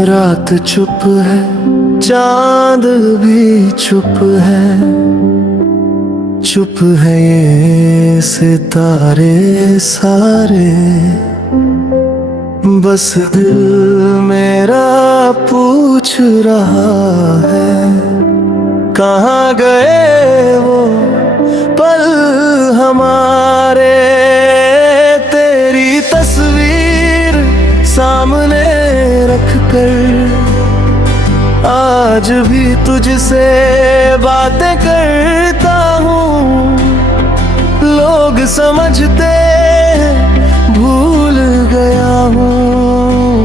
रात चुप है, चांद भी चुप है, चुप है ये सितारे सारे। बस दिल मेरा पूछ रहा है, कहाँ गए वो पल हमारे। तेरी तस्वीर सामने रख कर आज भी तुझसे बातें करता हूँ। लोग समझते भूल गया हूँ,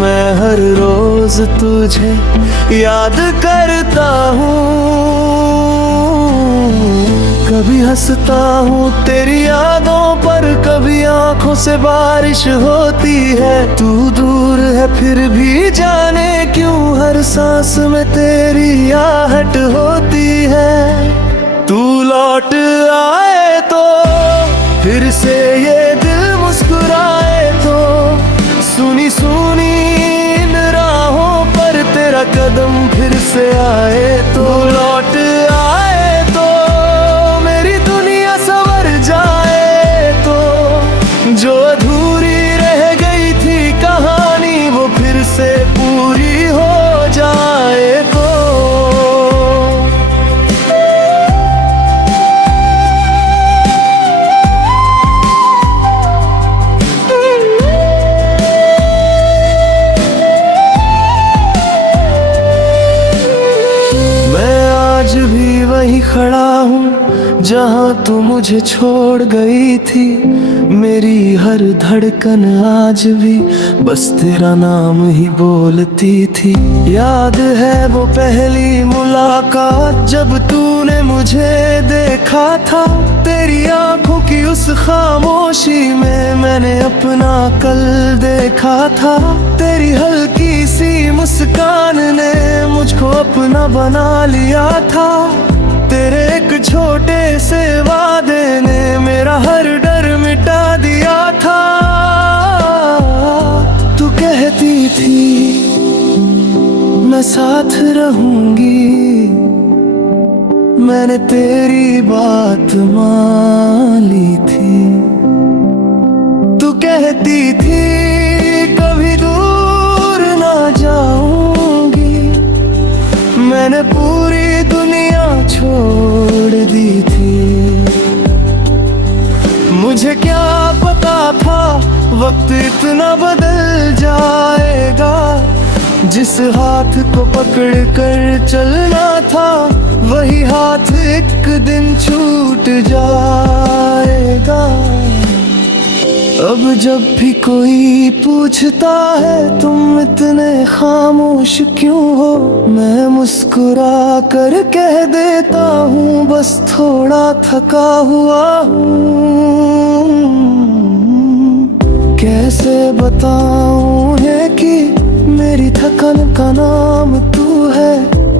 मैं हर रोज तुझे याद करता हूँ। कभी हंसता हूँ तेरी यादों पर, कभी आंखों से बारिश होती है। तू दूर है फिर भी जाने क्यों हर सांस में तेरी आहट होती है। तू लौट आए तो फिर से ये दिल मुस्कुराए तो, सुनी सुनी इन राहों पर तेरा कदम फिर से आए तो। लौट आए तो मेरी दुनिया संवर जाए तो, जो अधूरी रह गई थी कहानी वो फिर से पूरी हो जाए तो। आज भी वहीं खड़ा हूँ जहाँ तू मुझे छोड़ गई थी। मेरी हर धड़कन आज भी बस तेरा नाम ही बोलती थी। याद है वो पहली मुलाकात जब तूने मुझे देखा था। तेरी आंखों की उस खामोशी में मैंने अपना कल देखा था। तेरी हल्की सी मुस्कान ने मुझको अपना बना लिया था। तेरे एक छोटे से वादे ने मेरा हर डर मिटा दिया था। तू कहती थी मैं साथ रहूंगी, मैंने तेरी बात मान ली थी। तू कहती थी कभी दूर ना जाऊंगी, मैंने पूरी दुनिया छोड़ दी थी। मुझे क्या पता था वक्त इतना बदल जाएगा। जिस हाथ को पकड़ कर चलना था वही हाथ एक दिन छूट जाएगा। अब जब भी कोई पूछता है तुम इतने खामोश क्यों हो, मैं मुस्कुरा कर कह देता हूँ बस थोड़ा थका हुआ हूँ। कैसे बताऊँ है कि मेरी थकन का नाम तू है,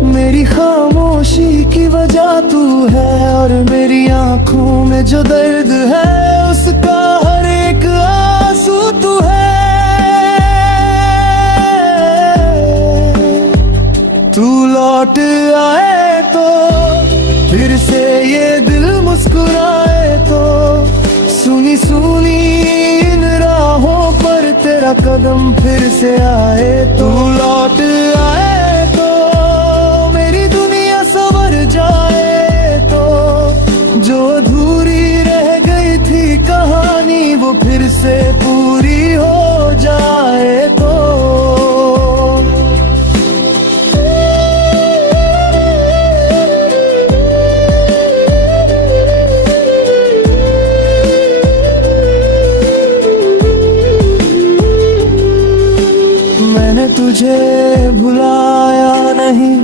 मेरी खामोशी की वजह तू है, और मेरी आंखों में जो दर्द है उसका हर एक आंसू तू है। तू लौट आए तो फिर से ये दिल मुस्कुराए तो, सुनी सुनी इन राहों पर तेरा कदम फिर से आए तो। लौट आए तो मेरी दुनिया संवर जाए तो, जो अधूरी रह गई थी कहानी वो फिर से पूरी हो जाए तो। मैंने तुझे भुलाया नहीं,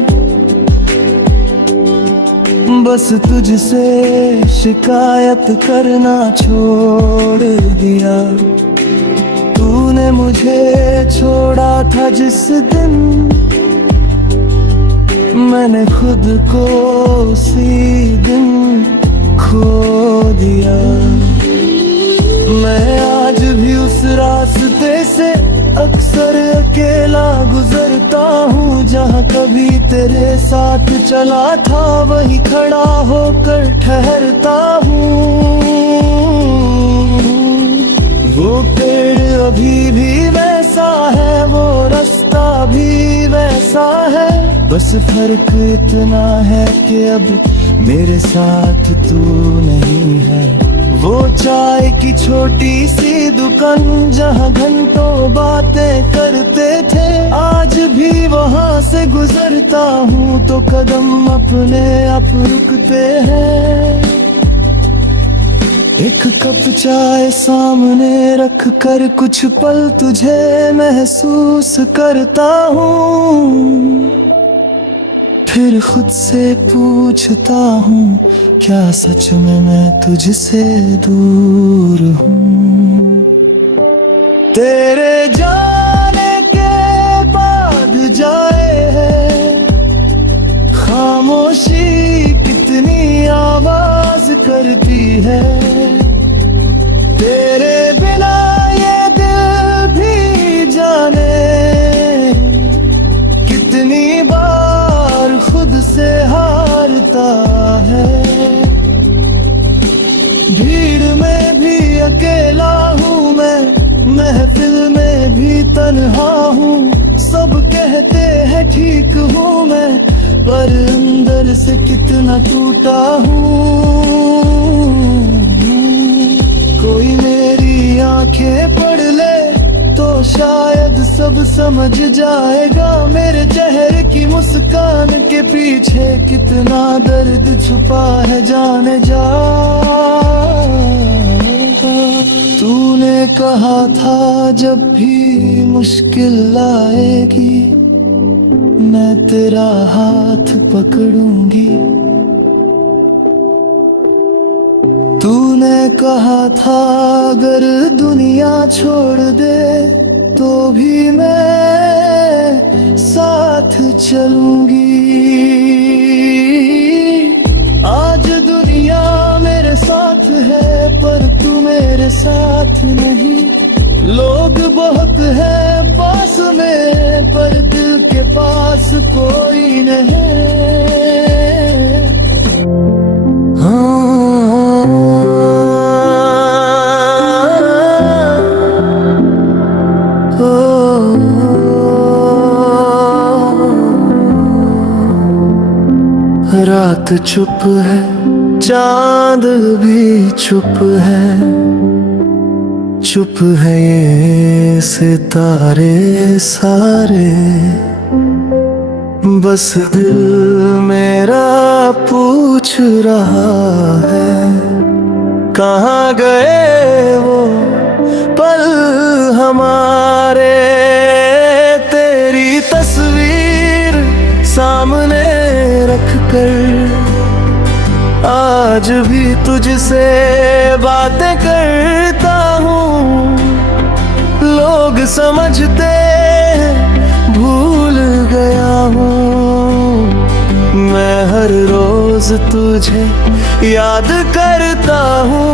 बस तुझसे शिकायत करना छोड़ दिया। तूने मुझे छोड़ा था जिस दिन, मैंने खुद को उसी दिन खो दिया। मैं आज भी उस रास्ते से अक्सर अक्सर अकेला गुजरता हूँ, जहाँ कभी तेरे साथ चला था वहीं खड़ा होकर ठहरता हूँ। वो पेड़ अभी भी वैसा है, वो रास्ता भी वैसा है, बस फर्क इतना है कि अब मेरे साथ तू नहीं है। वो चाय की छोटी सी दुकान जहाँ घंटों बातें करते थे, आज भी वहाँ से गुजरता हूँ तो कदम अपने आप रुकते हैं। एक कप चाय सामने रख कर कुछ पल तुझे महसूस करता हूँ, फिर खुद से पूछता हूँ क्या सच में मैं तुझसे दूर हूँ। तेरे जाने के बाद जाए है खामोशी कितनी आवाज करती है, तेरे बिना ये दिल भी जाने कितनी बार खुद से हारता है। भीड़ में भी अकेला हूँ मैं, महफिल में भी तन्हा हूँ, सब कहते हैं ठीक हूँ मैं, पर अंदर से कितना टूटा हूँ। कोई मेरी आंखें पढ़ ले तो शायद सब समझ जाएगा, मेरे चेहरे की मुस्कान के पीछे कितना दर्द छुपा है जाने जा। तूने कहा था जब भी मुश्किल आएगी मैं तेरा हाथ पकड़ूंगी, तूने कहा था अगर दुनिया छोड़ दे तो भी मैं साथ चलूंगी। आज दुनिया मेरे साथ है पर तू मेरे साथ नहीं, लोग बहुत है पास में पर दिल के पास कोई नहीं। रात चुप है, चांद भी चुप है, चुप है ये सितारे सारे, बस दिल मेरा पूछ रहा है कहाँ गए वो पल हमारे। तेरी तस्वीर सामने रख कर आज भी तुझसे बातें करता हूँ, लोग समझते भूल गया हूँ, मैं हर रोज तुझे याद करता हूँ।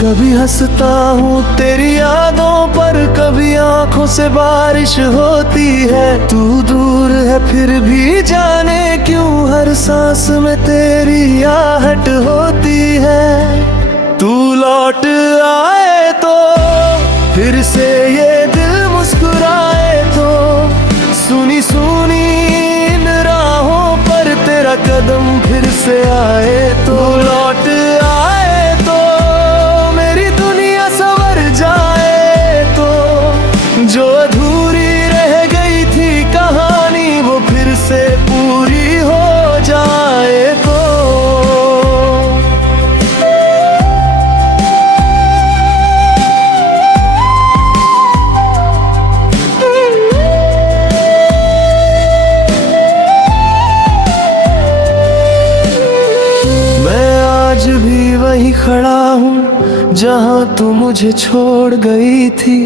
कभी हंसता हूँ तेरी यादों पर, कभी आंखों से बारिश होती है, तू दूर है फिर भी जाने क्यों हर सांस में तेरी आहट होती है। तू लौट आए तो फिर से ये दिल मुस्कुराए तो, सुनी सुनी इन राहों पर तेरा कदम फिर से आए तो, लौट आए तो मेरी दुनिया संवर जाए तो, जो अधूरी रह गई थी कहानी वो फिर से पूरी हो जाए तो। आज भी वहीं खड़ा हूँ जहाँ तू मुझे छोड़ गई थी,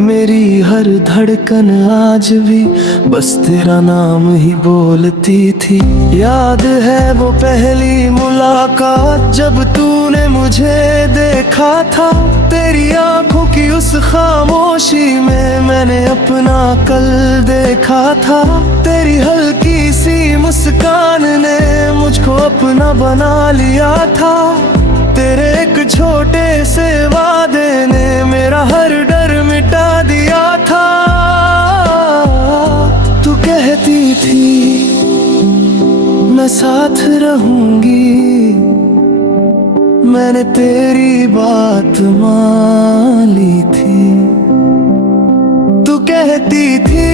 मेरी हर धड़कन आज भी बस तेरा नाम ही बोलती थी। याद है वो पहली मुलाकात जब तूने मुझे देखा था, तेरी आंखों की उस खामोशी में मैंने अपना कल देखा था। तेरी हल्की सी मुस्कान ने मुझको अपना बना लिया था। तेरे एक छोटे से वादे ने मेरा हर डर मिटा दिया था। तू कहती थी मैं साथ रहूंगी, मैंने तेरी बात मान ली थी। तू कहती थी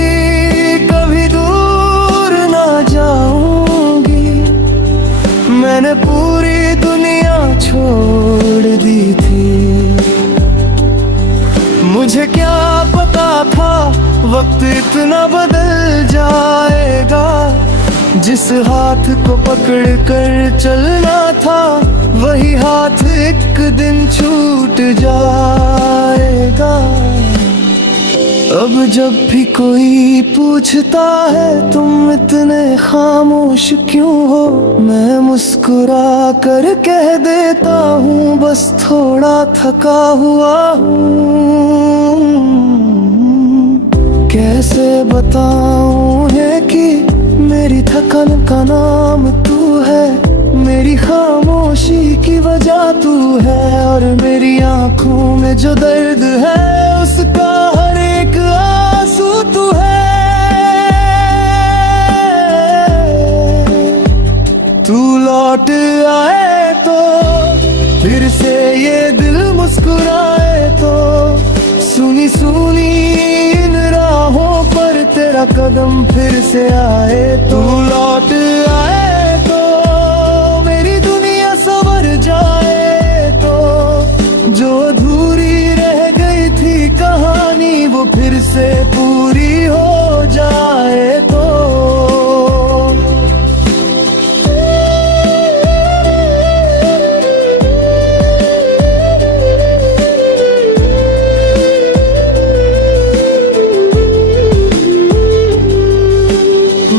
कभी दूर ना जाऊंगी, मैंने पूरी दुनिया छोड़ दी थी। मुझे क्या पता था वक्त इतना बदल जाएगा। जिस हाथ को पकड़ कर चलना था वही हाथ एक दिन छूट जाएगा। अब जब भी कोई पूछता है तुम इतने खामोश क्यों हो, मैं मुस्कुरा कर कह देता हूँ बस थोड़ा थका हुआ हूँ। कैसे बताऊँ है कि मेरी थकन का नाम तू है, मेरी खामोशी की वजह तू है, और मेरी आंखों में जो दर्द है उसका हर एक आंसू तू है। तू लौट आए तो फिर से ये दिल मुस्कुराए तो, सुनी सुनी इन राहों पर तेरा कदम फिर से आए तो। लौट आए तो मेरी दुनिया संवर जाए तो, जो अधूरी रह गई थी कहानी वो फिर से पूरी हो जाए तो।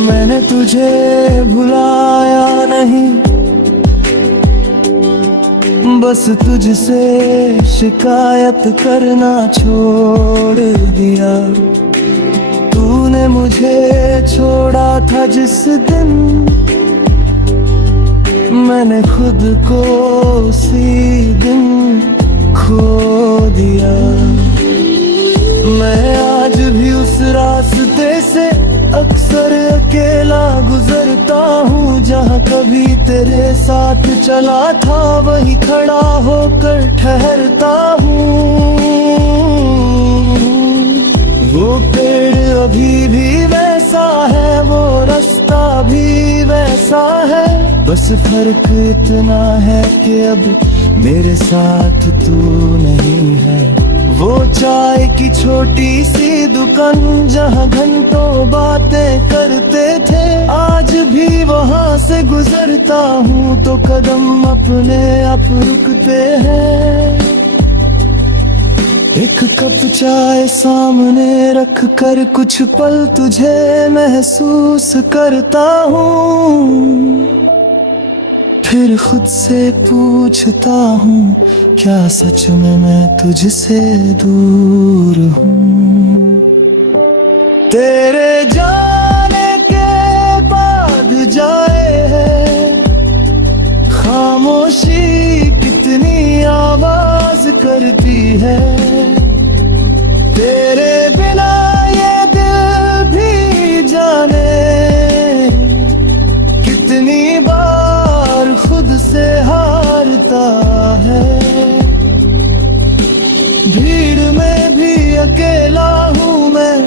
मैंने तुझे भुलाया नहीं, बस तुझसे शिकायत करना छोड़ दिया। तूने मुझे छोड़ा था जिस दिन, मैंने खुद को उसी दिन खो दिया। मैं आज भी उस रास्ते से अक्सर अकेला गुजरता हूँ, जहाँ कभी तेरे साथ चला था वहीं खड़ा होकर ठहरता हूँ। वो पेड़ अभी भी वैसा है, वो रास्ता भी वैसा है, बस फर्क इतना है कि अब मेरे साथ तू नहीं है। वो चाय की छोटी सी दुकान जहाँ घंटों बातें करते थे, आज भी वहाँ से गुजरता हूँ तो कदम अपने आप रुकते हैं। एक कप चाय सामने रख कर कुछ पल तुझे महसूस करता हूँ, फिर खुद से पूछता हूँ क्या सच में मैं तुझसे दूर हूँ। तेरे जाने के बाद जाए है खामोशी कितनी आवाज करती है। तेरे बिना ये दिल भी जाने कितनी बार खुद से हारता है। भीड़ में भी अकेला हूँ मैं,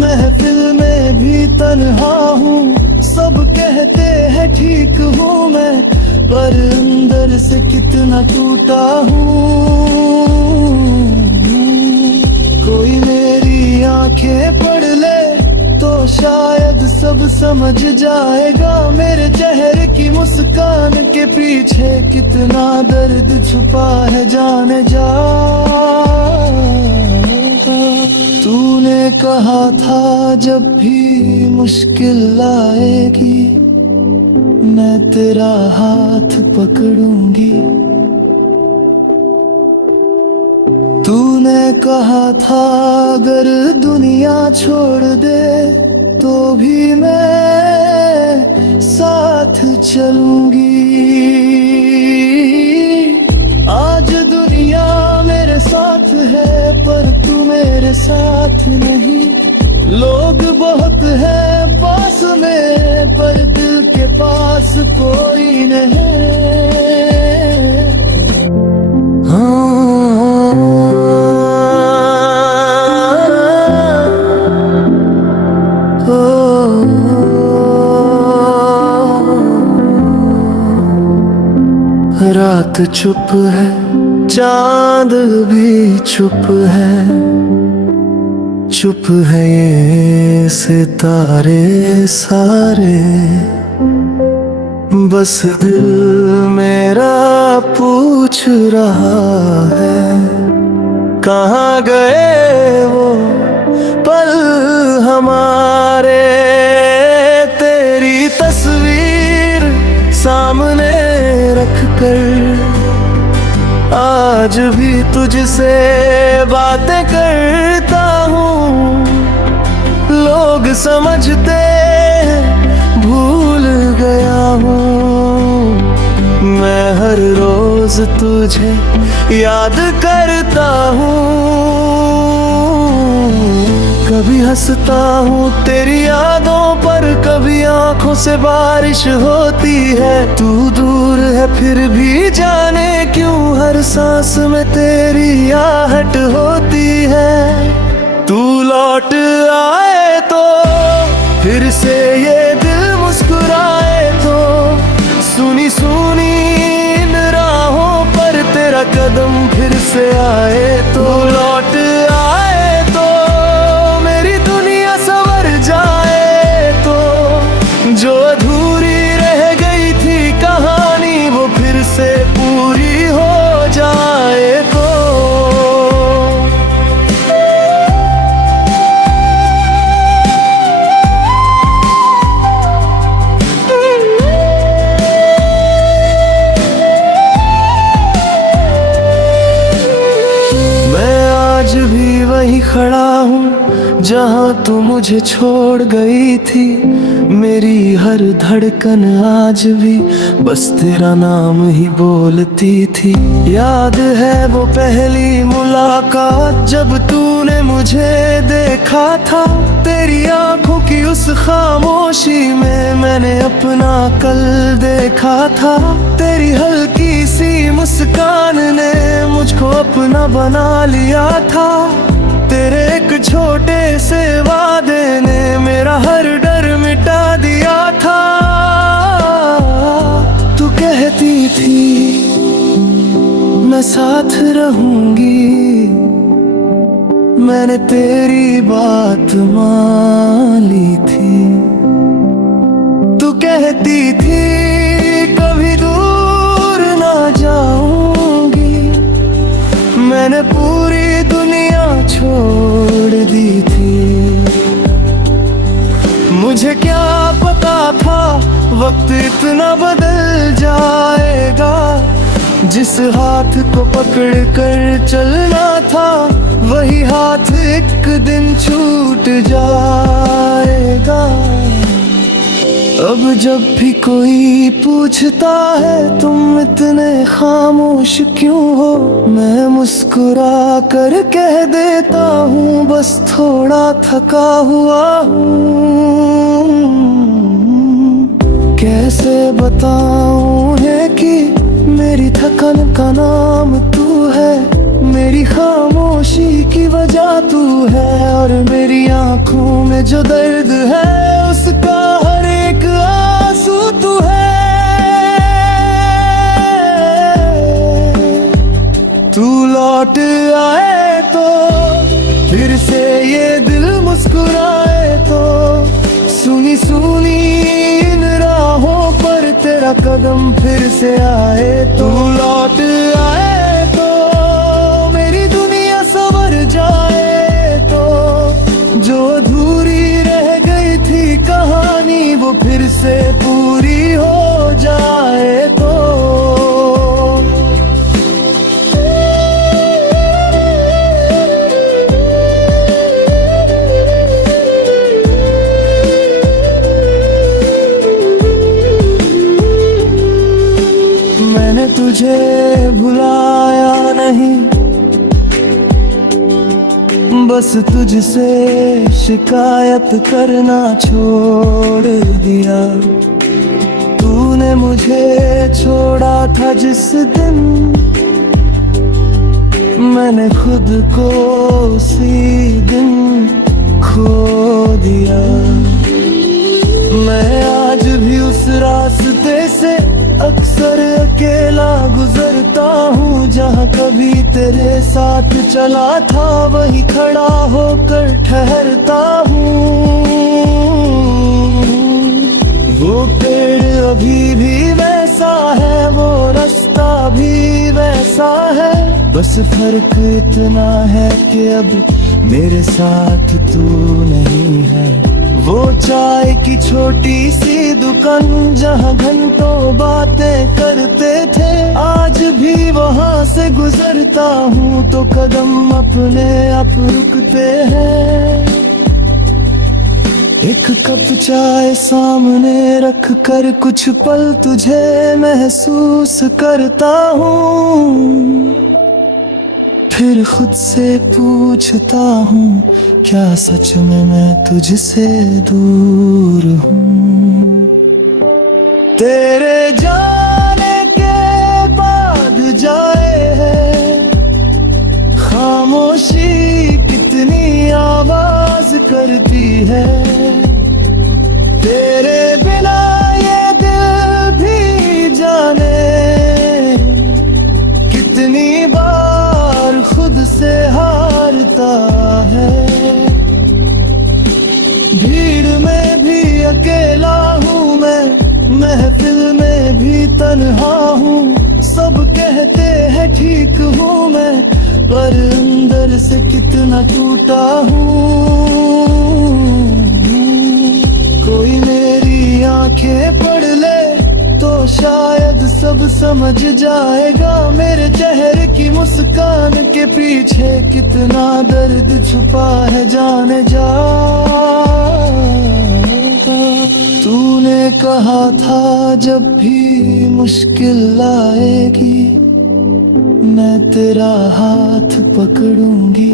महफिल में भी तन्हा हूँ। सब कहते हैं ठीक हूँ मैं, पर अंदर से कितना टूटा हूँ। कोई मेरी आंखें पढ़ ले तो शायद सब समझ जाएगा, मेरे चेहरे की मुस्कान के पीछे कितना दर्द छुपा है जाने जा। तूने कहा था जब भी मुश्किल आएगी मैं तेरा हाथ पकड़ूंगी। तूने कहा था अगर दुनिया छोड़ दे तो भी मैं साथ चलूंगी। आज दुनिया मेरे साथ है पर तू मेरे साथ नहीं। लोग बहुत है पास में पर दिल के पास कोई नहीं। रात चुप है, चांद भी चुप है, चुप है ये सितारे सारे। बस दिल मेरा पूछ रहा है कहाँ गए वो पल हमारे। तेरी तस्वीर सामने रख कर आज भी तुझसे बातें करता हूँ। लोग समझते भूल गया हूँ, मैं हर रोज तुझे याद करता हूँ। कभी हंसता हूँ तेरी यादों पर, कभी आंखों से बारिश होती है। तू दूर है फिर भी जाने क्यों हर सांस में तेरी आहट होती है। तू लौट आए तो फिर से ये दिल मुस्कुराए तो, सुनी सुनी इन राहों पर तेरा कदम फिर से आए तो। लौट आए तो मेरी दुनिया संवर जाए तो, जो अधूरी रह गई थी कहानी वो फिर से पूरी हो जाए तो। आज भी वहीं खड़ा हूँ जहाँ तू मुझे छोड़ गई थी। मेरी हर धड़कन आज भी बस तेरा नाम ही बोलती थी। याद है वो पहली मुलाकात जब तूने मुझे देखा था। तेरी आंखों की उस खामोशी में मैंने अपना कल देखा था। तेरी हल्की सी मुस्कान ने मुझको अपना बना लिया था। तेरे एक छोटे से वादे ने मेरा हर डर मिटा दिया था। तू कहती थी मैं साथ रहूंगी, मैंने तेरी बात मान ली थी। तू कहती थी कभी दूर ना जाऊंगी, मैंने पूरी दुनिया छोड़ दी थी। मुझे क्या पता था वक्त इतना बदल जाएगा। जिस हाथ को पकड़ कर चलना था वही हाथ एक दिन छूट जाएगा। अब जब भी कोई पूछता है तुम इतने खामोश क्यों हो, मैं मुस्कुरा कर कह देता हूँ बस थोड़ा थका हुआ हूँ। कैसे बताऊँ है कि मेरी थकन का नाम तू है, मेरी खामोशी की वजह तू है, और मेरी आंखों में जो दर्द है उसका हर एक आंसू तू है। तू लौट आए तो फिर से ये दिल मुस्कुराए तो, सुनी सुनी इन राहों पर तेरा कदम फिर से आए तो। लौट आए तो मेरी दुनिया संवर जाए तो, जो अधूरी रह गई थी कहानी वो फिर से पूरी हो जाए तो। तुझे भुलाया नहीं, बस तुझसे शिकायत करना छोड़ दिया। तूने मुझे छोड़ा था जिस दिन, मैंने खुद को उसी दिन खो दिया। मैं आज भी उस रास्ते से अक्सर अकेला गुजरता हूँ, जहाँ कभी तेरे साथ चला था वहीं खड़ा होकर ठहरता हूँ। वो पेड़ अभी भी वैसा है, वो रास्ता भी वैसा है, बस फर्क इतना है कि अब मेरे साथ तू नहीं है। वो चाय की छोटी सी दुकान जहाँ घंटों बातें करते थे, आज भी वहाँ से गुजरता हूँ तो कदम अपने आप रुकते हैं। एक कप चाय सामने रख कर कुछ पल तुझे महसूस करता हूँ, फिर खुद से पूछता हूँ क्या सच में मैं तुझसे दूर हूँ। तेरे जाने के बाद जाए है खामोशी कितनी आवाज करती है। तेरे बिना ये दिल भी जाने कितनी बार खुद से हारता है। भीड़ में भी अकेला हूँ मैं, महफिल में भी तन्हा हूँ। सब कहते हैं ठीक हूँ मैं, पर अंदर से कितना टूटा हूँ। कोई मेरी आंखें पढ़ ले तो शायद सब समझ जाएगा, मेरे चेहरे की मुस्कान के पीछे कितना दर्द छुपा है जाने जा। तूने कहा था जब भी मुश्किल आएगी मैं तेरा हाथ पकड़ूंगी।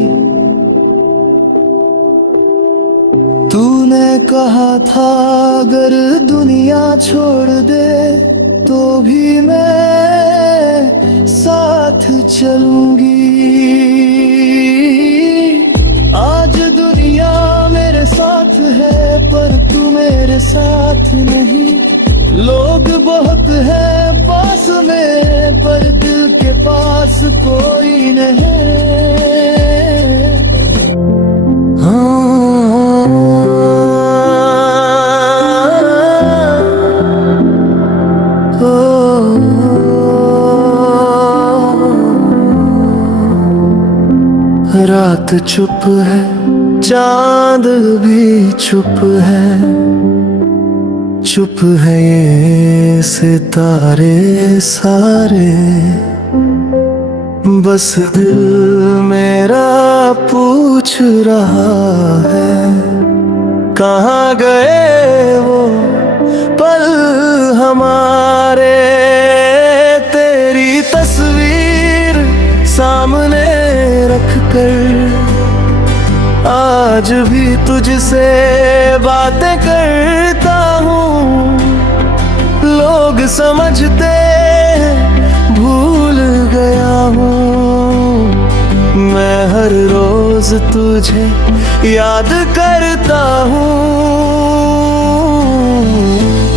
तूने कहा था अगर दुनिया छोड़ दे तो भी मैं साथ चलूंगी। आज दुनिया मेरे साथ है पर तू मेरे साथ नहीं। लोग बहुत है पास में पर दिल के पास कोई नहीं। रात चुप है, चांद भी चुप है, चुप है ये सितारे सारे। बस दिल मेरा पूछ रहा है कहाँ गए वो पल हमारे। तेरी तस्वीर सामने रख कर आज भी तुझसे बातें करता हूँ। लोग समझते भूल गया हूँ, मैं हर रोज तुझे याद करता हूँ।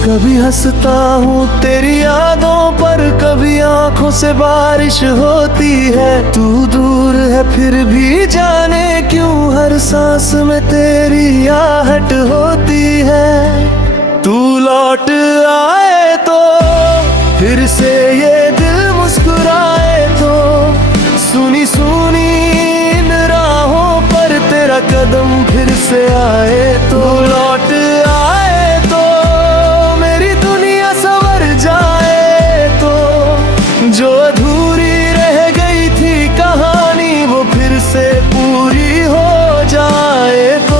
कभी हंसता हूँ तेरी यादों पर, कभी आंखों से बारिश होती है। तू दूर है फिर भी जाने क्यों हर सांस में तेरी आहट होती है। तू लौट आए तो फिर से ये दिल मुस्कुराए तो, सुनी सुनी इन राहों पर तेरा कदम फिर से आए तो। लौट आए तो मेरी दुनिया संवर जाए तो, जो अधूरी रह गई थी कहानी वो फिर से पूरी हो जाए तो।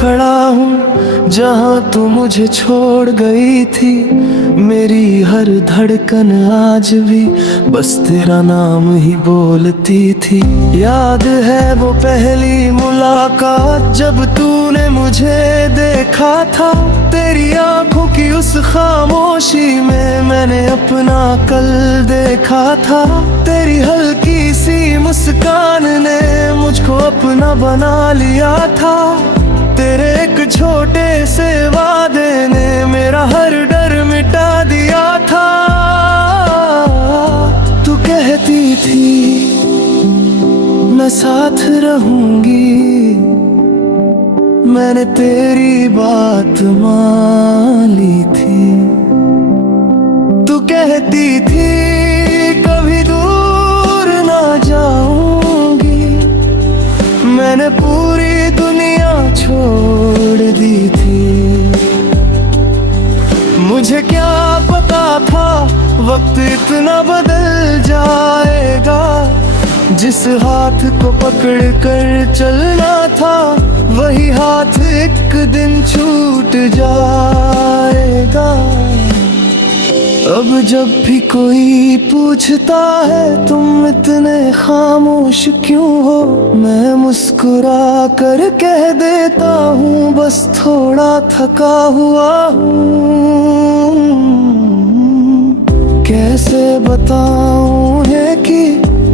खड़ा हूँ जहाँ तू मुझे छोड़ गई थी। मेरी हर धड़कन आज भी बस तेरा नाम ही बोलती थी। याद है वो पहली मुलाकात जब तूने मुझे देखा था। तेरी आंखों की उस खामोशी में मैंने अपना कल देखा था। तेरी हल्की सी मुस्कान ने मुझको अपना बना लिया था। तेरे एक छोटे से वादे ने मेरा हर डर मिटा दिया था। तू कहती थी मैं साथ रहूंगी, मैंने तेरी बात मान ली थी। तू कहती थी कभी दूर ना जाऊंगी, मैंने पूरी दुनिया छोड़ दी थी। मुझे क्या पता था वक्त इतना बदल जाएगा। जिस हाथ को पकड़ कर चलना था वही हाथ एक दिन छूट जाएगा। अब जब भी कोई पूछता है तुम इतने खामोश क्यों हो, मैं मुस्कुरा कर कह देता हूँ बस थोड़ा थका हुआ हूँ। कैसे बताऊँ है कि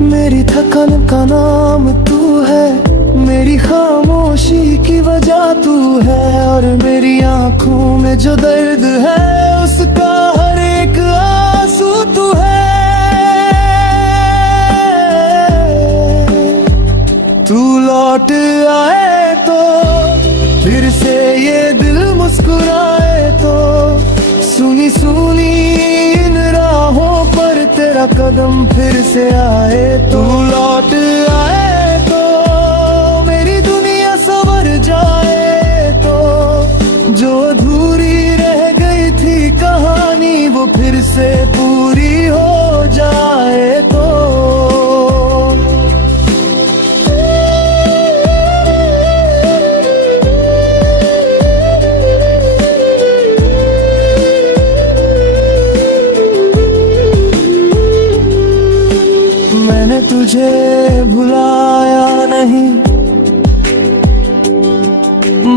मेरी थकन का नाम तू है, मेरी खामोशी की वजह तू है, और मेरी आंखों में जो दर्द है उसका हर एक आंसू तू है। तू लौट आए तो फिर से ये दिल मुस्कुराए तो, सुनी सुनी इन राहों पर तेरा कदम फिर से आए। तू लौट आए तो मेरी दुनिया संवर जाए तो, जो अधूरी रह गई थी कहानी वो फिर से पूरी हो जाए तो। मैंने तुझे भुलाया नहीं,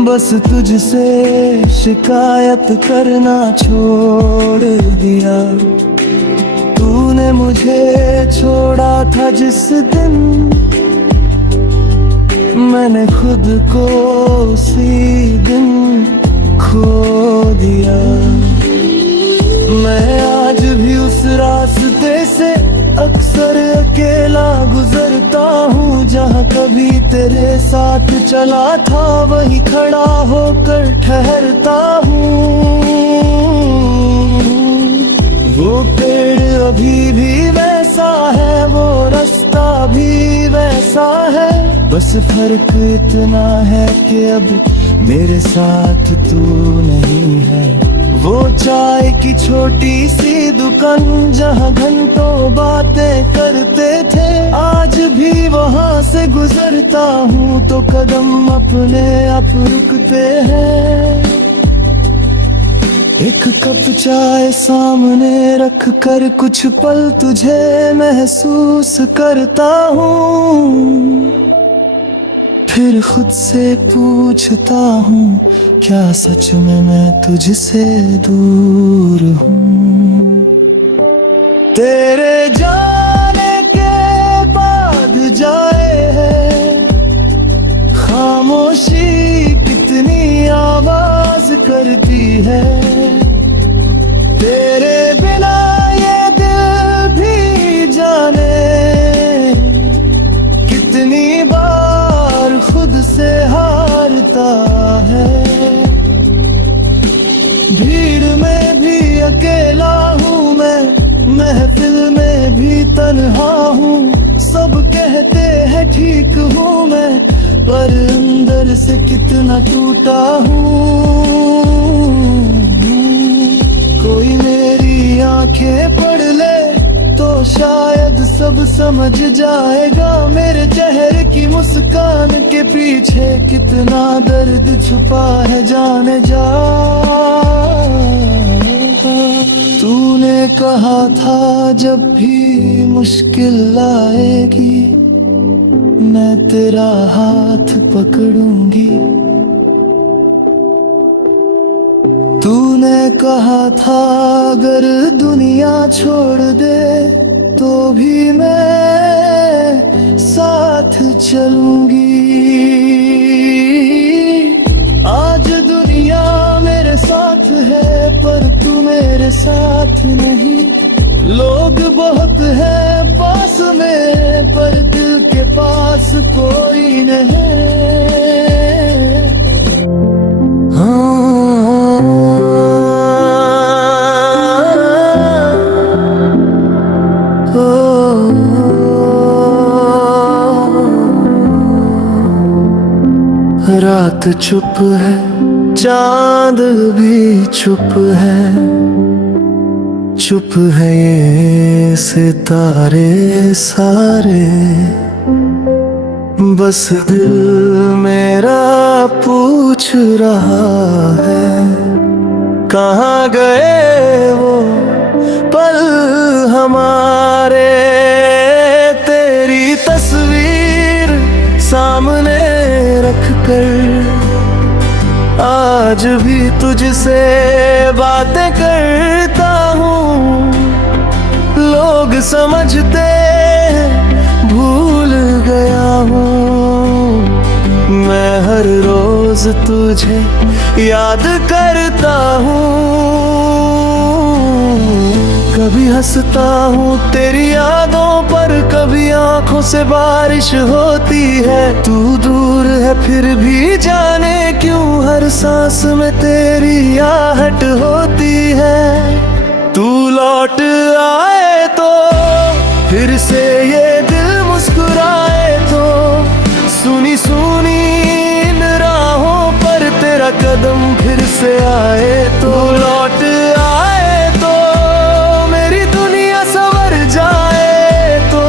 बस तुझसे शिकायत करना छोड़ दिया। तूने मुझे छोड़ा था जिस दिन, मैंने खुद को उसी दिन खो दिया। मैं आज भी उस रास्ते से अक्सर अकेला गुजरता हूँ, जहाँ कभी तेरे साथ चला था वहीं खड़ा होकर ठहरता हूँ। वो पेड़ अभी भी वैसा है, वो रास्ता भी वैसा है, बस फर्क इतना है कि अब मेरे साथ तू नहीं है। वो चाय की छोटी सी दुकान जहाँ घंटों बातें करते थे, आज भी वहाँ से गुजरता हूँ तो कदम अपने आप रुकते हैं। एक कप चाय सामने रख कर कुछ पल तुझे महसूस करता हूँ, फिर खुद से पूछता हूँ क्या सच में मैं तुझसे दूर हूँ। तेरे जाने के बाद जाए है खामोशी कितनी आवाज करती है। तेरे बिना ये दिल भी जाने कितनी बार खुद से हारता है। भीड़ में भी अकेला हूँ मैं, महफिल में भी तन्हा हूँ। सब कहते हैं ठीक हूँ मैं, पर अंदर से कितना टूटा हूँ। कोई मेरी आंखें पढ़ ले तो शायद सब समझ जाएगा। मेरे चेहरे की मुस्कान के पीछे कितना दर्द छुपा है, जाने जा। तूने कहा था जब भी मुश्किल आएगी मैं तेरा हाथ पकड़ूंगी। तूने कहा था अगर दुनिया छोड़ दे तो भी मैं साथ चलूंगी। आज दुनिया मेरे साथ है पर तू मेरे साथ नहीं। लोग बहुत है पास में पर दिल के पास कोई नहीं। रात चुप है, चांद भी चुप है, चुप है ये सितारे सारे। बस दिल मेरा पूछ रहा है कहाँ गए वो पल हमारे। तेरी तस्वीर सामने रख कर आज भी तुझसे बातें करता हूँ। लोग समझते भूल गया हूँ, मैं हर रोज तुझे याद करता हूँ। कभी हंसता हूँ तेरी यादों पर, कभी आंखों से बारिश होती है। तू दूर है फिर भी जाने क्यों हर सांस में तेरी आहट होती है। तू लौट आए तो फिर से ये दिल मुस्कुराए तो, सुनी सुनी इन राहों पर तेरा कदम फिर से आए तो। लौट आए तो मेरी दुनिया संवर जाए तो,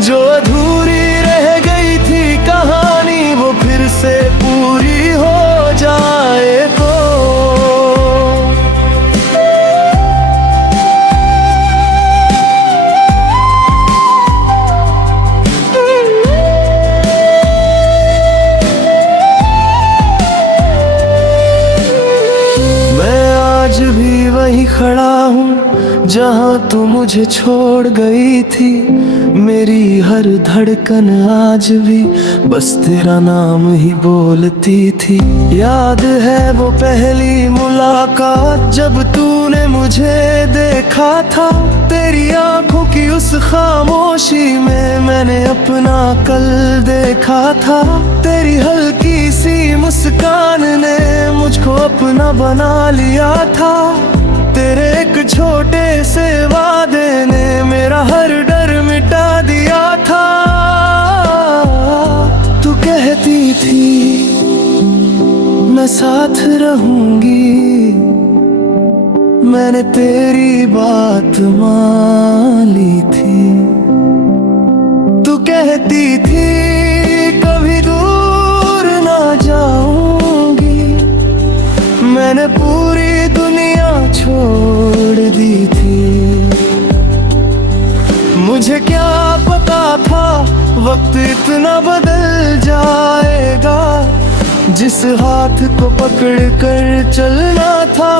जो अधूरी रह गई थी कहानी वो फिर से पूरी हो जाए तो। आज भी वही खड़ा हूँ जहाँ तू मुझे छोड़ गई थी। मेरी हर धड़कन आज भी बस तेरा नाम ही बोलती थी। याद है वो पहली मुलाकात जब तूने मुझे देखा था। तेरी आंखों की उस खामोशी में मैंने अपना कल देखा था। तेरी हल्की सी मुस्कान ने मुझको अपना बना लिया था। तेरे एक छोटे से वादे ने मेरा हर डर मिटा दिया था। तू कहती थी मैं साथ रहूंगी, मैंने तेरी बात मान ली थी। तू कहती थी कभी दूर ना जाऊंगी, मैंने पूरी दुनिया छोड़ दी थी। मुझे क्या पता था वक्त इतना बदल जाएगा। जिस हाथ को पकड़ कर चलना था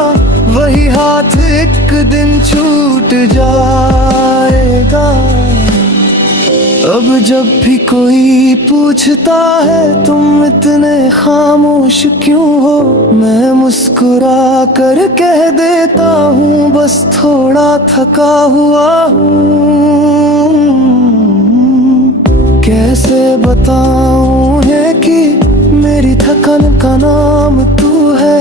वही हाथ एक दिन छूट जाएगा। अब जब भी कोई पूछता है तुम इतने खामोश क्यों हो, मैं मुस्कुरा कर कह देता हूँ बस थोड़ा थका हुआ हूँ। कैसे बताऊँ है कि मेरी थकन का नाम तू है,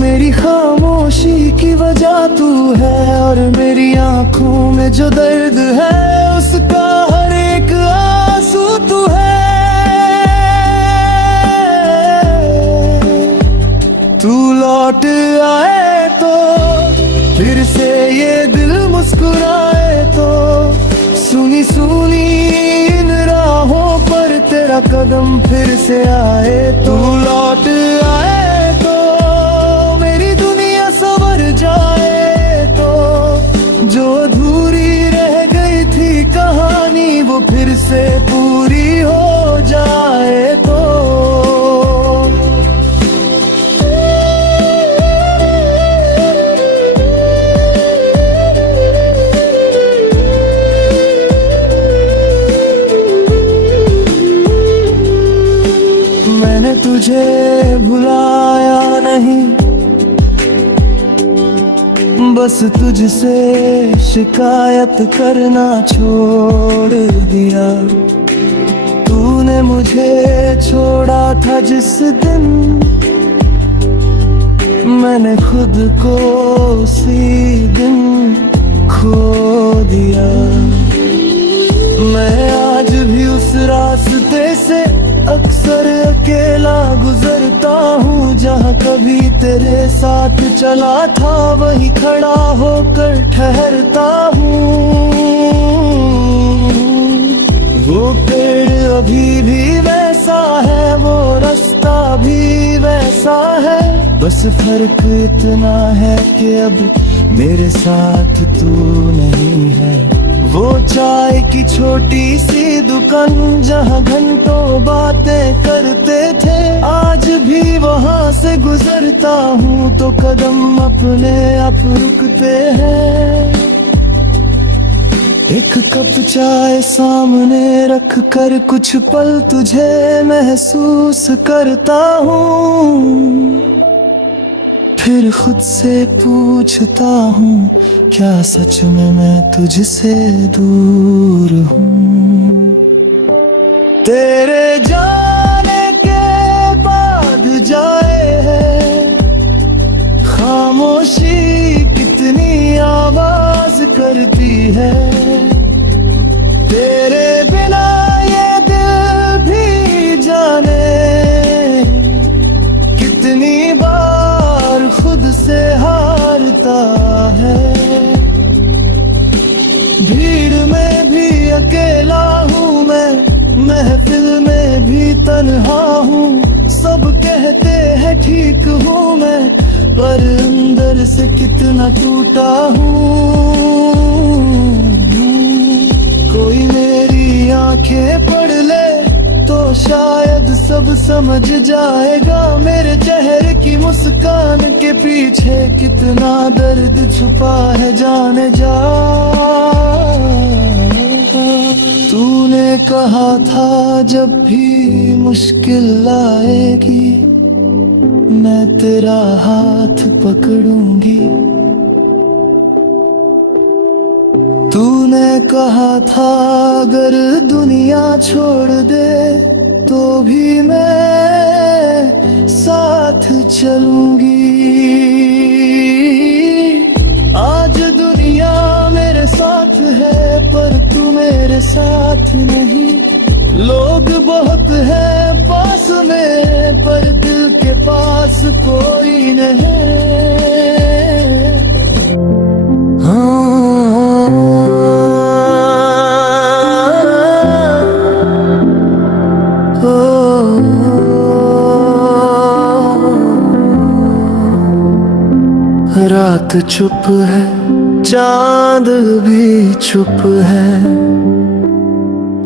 मेरी खामोशी की वजह तू है, और मेरी आंखों में जो दर्द है उसका हर एक आंसू तू है। तू लौट आए तो फिर से ये दिल मुस्कुराए तो, सुनी सुकूनी इन राहों पर तेरा कदम फिर से आए, तू लौट आए तो मेरी दुनिया संवर जाए, तो जो अधूरी रह गई थी कहानी वो फिर से पूरी हो जाए। तो मैंने तुझे भुलाया नहीं, बस तुझसे शिकायत करना छोड़ दिया। तूने मुझे छोड़ा था जिस दिन, मैंने खुद को उसी दिन खो दिया। मैं आज भी उस रास्ते से अक्सर अकेला गुजरता हूँ, जहाँ कभी तेरे साथ चला था वहीं खड़ा होकर ठहरता हूँ। वो पेड़ अभी भी वैसा है, वो रास्ता भी वैसा है, बस फर्क इतना है कि अब मेरे साथ तू नहीं है। वो चाय की छोटी सी दुकान जहाँ घंटों बातें करते थे, आज भी वहाँ से गुजरता हूँ तो कदम अपने आप रुकते हैं। एक कप चाय सामने रख कर कुछ पल तुझे महसूस करता हूँ, फिर खुद से पूछता हूँ क्या सच में मैं तुझसे दूर हूँ। तेरे जाने के बाद जाए है खामोशी कितनी आवाज करती है, तेरे बिना ये दिल भी जाने कितनी बार खुद से हारता है। भीड़ में भी अकेला हूँ मैं, महफिल में भी तन्हा हूँ, सब कहते हैं ठीक हूँ मैं, पर अंदर से कितना टूटा हूँ। कोई मेरी आंखें पढ़ ले तो शायद सब समझ जाएगा, मेरे चेहरे की मुस्कान के पीछे कितना दर्द छुपा है जाने जा। तूने कहा था जब भी मुश्किल आएगी मैं तेरा हाथ पकड़ूंगी, तूने कहा था अगर दुनिया छोड़ दे तो भी मैं साथ चलूंगी। आज दुनिया मेरे साथ है पर तू मेरे साथ नहीं, लोग बहुत है पास में पर दिल के पास कोई नहीं। रात चुप है, चांद भी चुप है,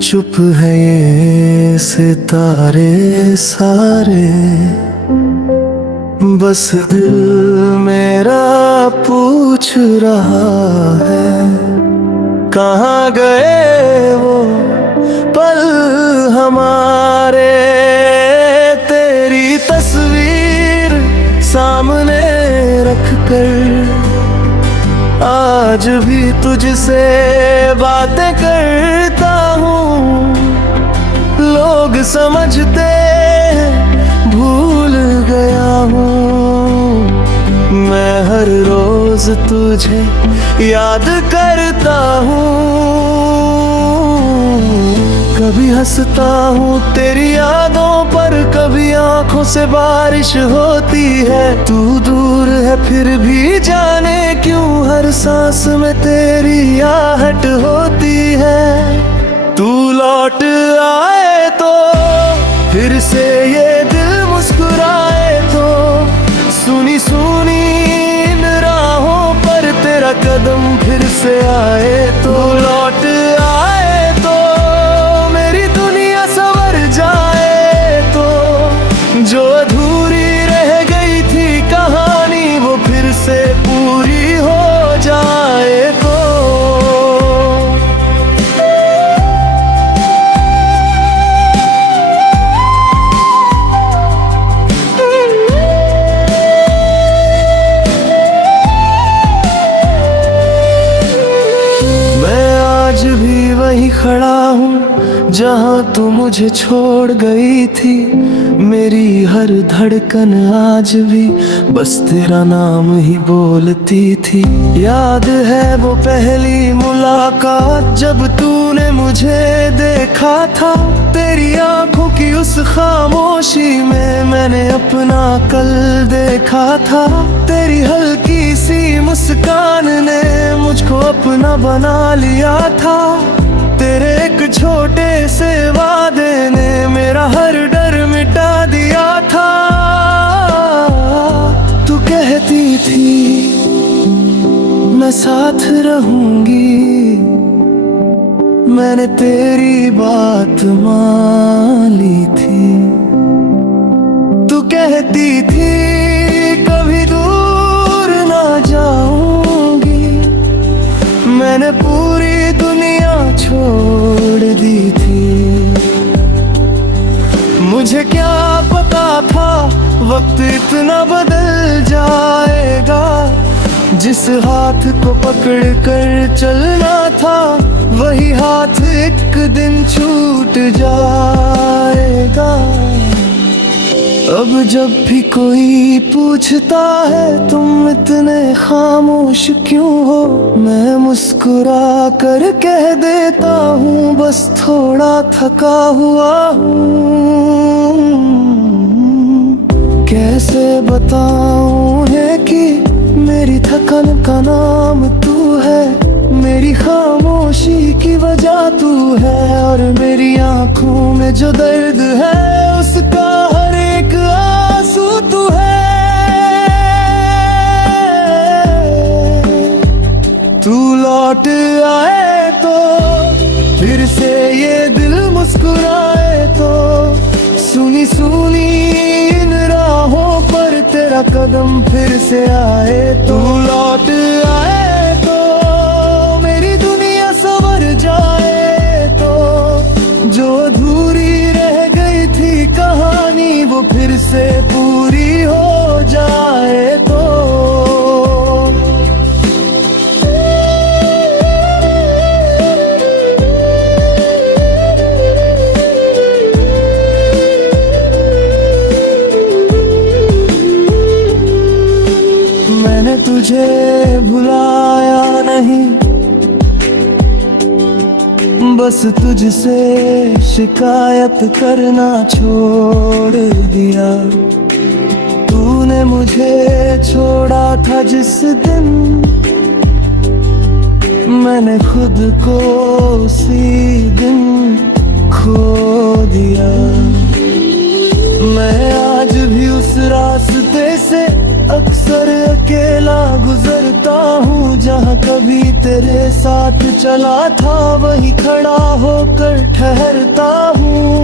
चुप है ये सितारे सारे, बस दिल मेरा पूछ रहा है कहाँ गए वो पल हमारे। तेरी तस्वीर सामने रख कर आज भी तुझसे बातें करता हूँ, लोग समझते भूल गया हूँ, मैं हर रोज तुझे याद करता हूँ। कभी हंसता हूँ तेरी यादों पर, कभी आंखों से बारिश होती है, तू दूर है फिर भी जाने क्यों हर सांस में तेरी आहट होती है। खड़ा हूँ जहाँ तू मुझे छोड़ गई थी। मेरी हर धड़कन आज भी बस तेरा नाम ही बोलती थी। याद है वो पहली मुलाकात जब तूने मुझे देखा था। तेरी आंखों की उस खामोशी में मैंने अपना कल देखा था। तेरी हल्की सी मुस्कान ने मुझको अपना बना लिया था। तेरे एक छोटे से वादे ने मेरा हर डर मिटा दिया था। तू कहती थी मैं साथ रहूंगी, मैंने तेरी बात मान ली थी। तू कहती थी कभी दूर ना जाऊंगी, मैंने पूरी दुनिया छोड़ दी थी। मुझे क्या पता था वक्त इतना बदल जाएगा। जिस हाथ को पकड़ कर चलना था वही हाथ एक दिन छूट जाएगा। अब जब भी कोई पूछता है तुम इतने खामोश क्यों हो, मैं मुस्कुरा कर कह देता हूँ बस थोड़ा थका हुआ हूँ। कैसे बताऊँ है कि मेरी थकन का नाम तू है, मेरी खामोशी की वजह तू है, और मेरी आंखों में जो दर्द है उसका हर एक आंसू तू है। तू लौट आए तो फिर से ये दिल मुस्कुराए तो, सुनी सुनी इन राहों पर तेरा कदम फिर से आए। तू लौट आए तो मेरी दुनिया संवर जाए तो, जो अधूरी रह गई थी कहानी वो फिर से पूरी हो जाए तो। मैंने तुझे भुलाया नहीं, बस तुझसे शिकायत करना छोड़ दिया। तूने मुझे छोड़ा था जिस दिन, मैंने खुद को उसी दिन खो दिया। मैं आज भी उस रास्ते से अक्सर अकेला गुजरता हूँ, जहाँ कभी तेरे साथ चला था वहीं खड़ा होकर ठहरता हूँ।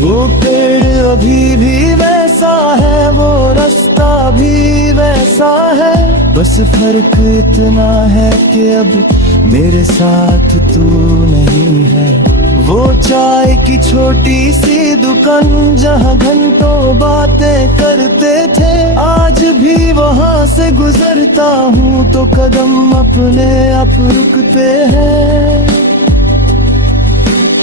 वो पेड़ अभी भी वैसा है, वो रास्ता भी वैसा है, बस फर्क इतना है कि अब मेरे साथ तू नहीं है। वो चाय की छोटी सी दुकान जहाँ घंटों बातें करते थे, आज भी वहाँ से गुजरता हूँ तो कदम अपने आप रुकते हैं।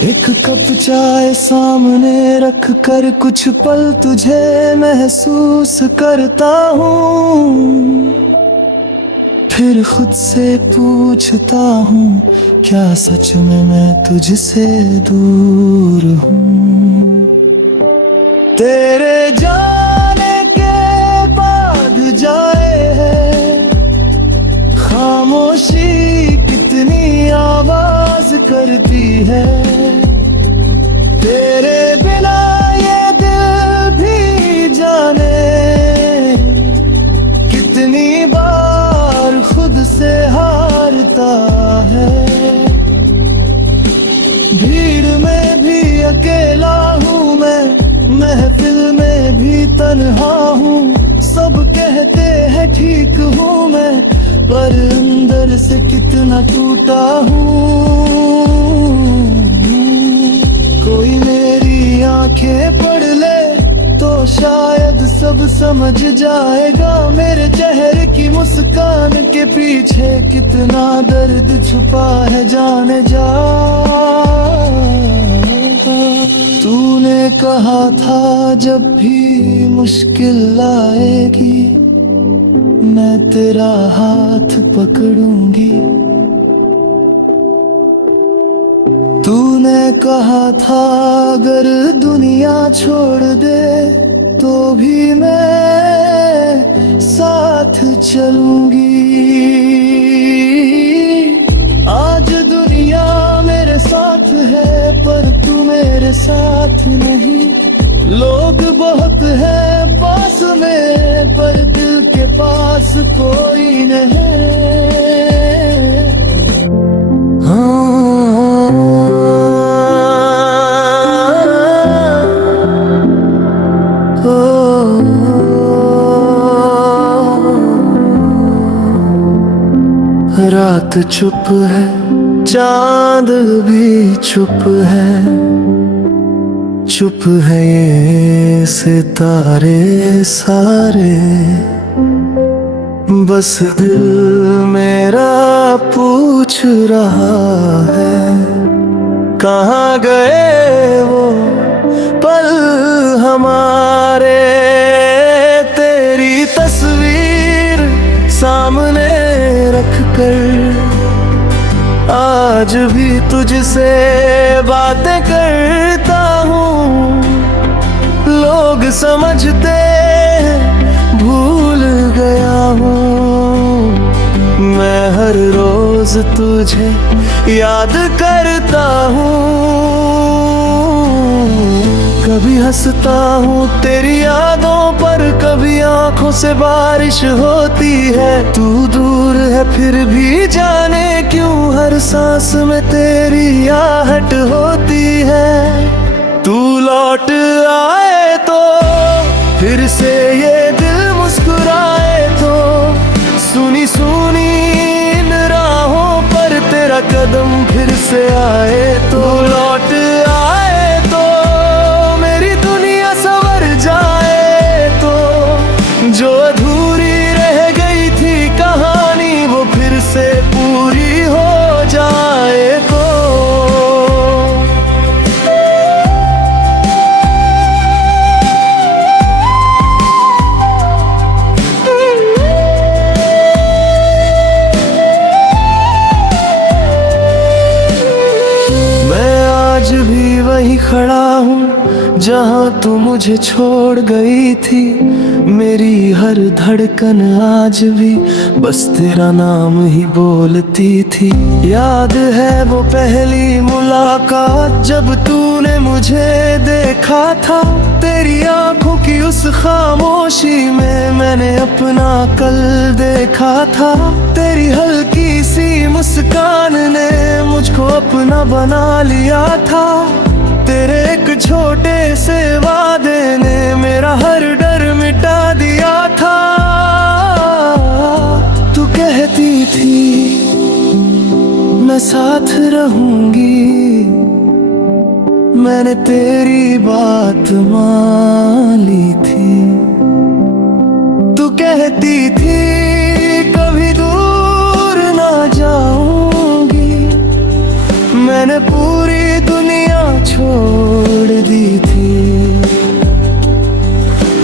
एक कप चाय सामने रख कर कुछ पल तुझे महसूस करता हूँ, फिर खुद से पूछता हूँ क्या सच में मैं तुझसे दूर हूँ। तेरे जाने के बाद जाए है खामोशी कितनी आवाज करती है। तेरे बिना ये दिल भी जाने कितनी बार खुद से हारता है। भीड़ में भी अकेला हूँ मैं, महफिल में भी तन्हा हूँ। सब कहते हैं ठीक हूँ मैं, पर अंदर से कितना टूटा हूँ। कोई मेरी आंखें पढ़ ले तो शायद सब अब समझ जाएगा मेरे चेहरे की मुस्कान के पीछे कितना दर्द छुपा है, जाने जा। तूने कहा था जब भी मुश्किल आएगी मैं तेरा हाथ पकड़ूंगी। तूने कहा था अगर दुनिया छोड़ दे तो भी मैं साथ चलूंगी। आज दुनिया मेरे साथ है पर तू मेरे साथ नहीं। लोग बहुत है पास में पर दिल के पास कोई नहीं। रात चुप है, चांद भी चुप है, चुप है ये सितारे सारे। बस दिल मेरा पूछ रहा है कहाँ गए वो पल हमारे। तेरी तस्वीर सामने रख कर आज भी तुझसे बातें करता हूँ। लोग समझते भूल गया हूँ, मैं हर रोज तुझे याद करता हूँ। कभी हंसता हूँ तेरी यादों पर, कभी आंखों से बारिश होती है। तू दूर है फिर भी जाने क्यों हर सांस में तेरी आहट होती है। तू लौट आए तो फिर से ये दिल मुस्कुराए तो, सुनी सुनी इन राहों पर तेरा कदम फिर से आए तो। लौट आए तो मेरी दुनिया संवर जाए तो, जो अधूरी रह गई थी कहानी वो फिर से पूरी हो जाए तो। आज भी वहीं खड़ा हूँ जहाँ तू मुझे छोड़ गई थी। मेरी हर धड़कन आज भी बस तेरा नाम ही बोलती थी। याद है वो पहली मुलाकात जब तूने मुझे देखा था। तेरी आंखों की उस खामोशी में मैंने अपना कल देखा था। तेरी हल्की सी मुस्कान ने मुझको अपना बना लिया था। तेरे एक छोटे से वादे ने मेरा हर डर मिटा दिया था। तू कहती थी मैं साथ रहूंगी, मैंने तेरी बात मान ली थी। तू कहती थी कभी दूर ना जाऊंगी, मैंने पूरी दुनिया छोड़ दी थी।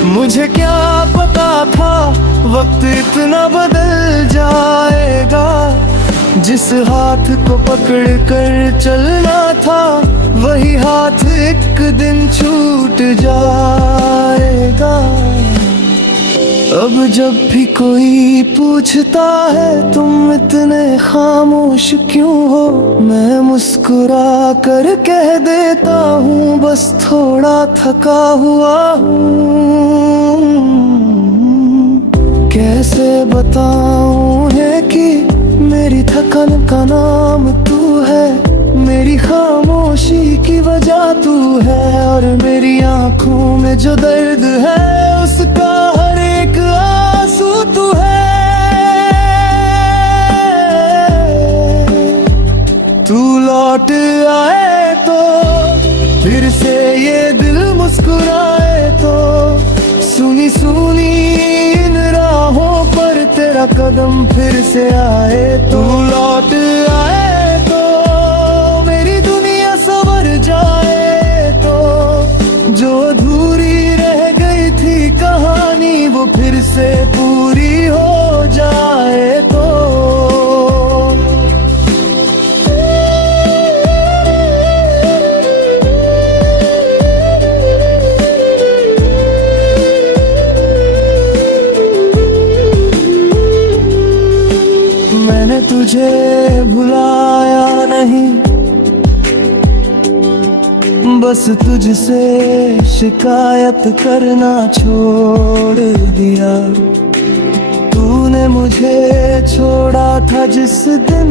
मुझे क्या पता था वक्त इतना बदल जाएगा। जिस हाथ को पकड़ कर चलना था वही हाथ एक दिन छूट जाएगा। अब जब भी कोई पूछता है तुम इतने खामोश क्यों हो, मैं मुस्कुरा कर कह देता हूँ बस थोड़ा थका हुआ हूँ। कैसे बताऊँ है कि मेरी थकन का नाम तू है, मेरी खामोशी की वजह तू है, और मेरी आंखों में जो दर्द है उसका हर एक आंसू तू है। तू लौट आए तो फिर से ये दिल मुस्कुराए तो, सुनी सुनी इन राहों पर तेरा कदम फिर से आए, तू लौट आए तो मेरी दुनिया संवर जाए, तो जो अधूरी रह गई थी कहानी वो फिर से पूरी हो जाए। तो मैंने तुझे भुलाया नहीं, बस तुझसे शिकायत करना छोड़ दिया। तूने मुझे छोड़ा था जिस दिन,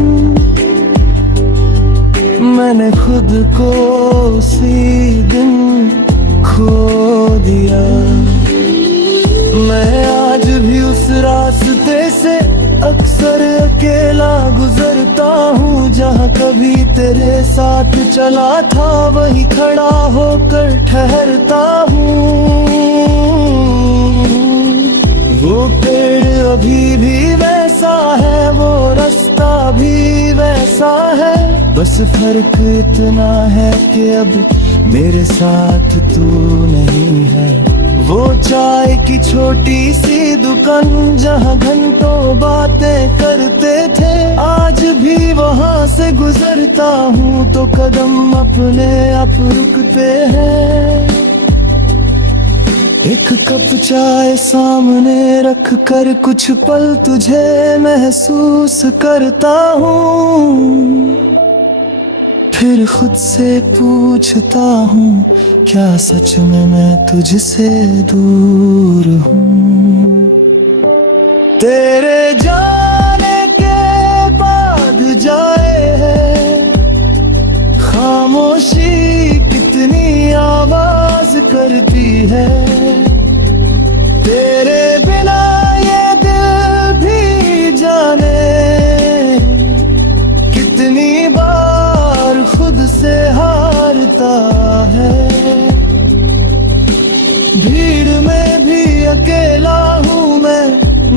मैंने खुद को उसी दिन खो दिया। मैं आज भी उस रास्ते से अक्सर अकेला गुजरता हूँ, जहाँ कभी तेरे साथ चला था वहीं खड़ा होकर ठहरता हूँ। वो पेड़ अभी भी वैसा है, वो रास्ता भी वैसा है, बस फर्क इतना है कि अब मेरे साथ तू नहीं है। वो चाय की छोटी सी दुकान जहाँ घंटों बातें करते थे, आज भी वहाँ से गुजरता हूँ तो कदम अपने आप रुकते हैं। एक कप चाय सामने रख कर कुछ पल तुझे महसूस करता हूँ, फिर खुद से पूछता हूँ क्या सच में मैं तुझसे दूर हूँ। तेरे जाने के बाद जाए है खामोशी कितनी आवाज करती है, तेरे बिना ये दिल भी जाने कितनी बार खुद से हारता है। भीड़ में भी अकेला हूँ मैं,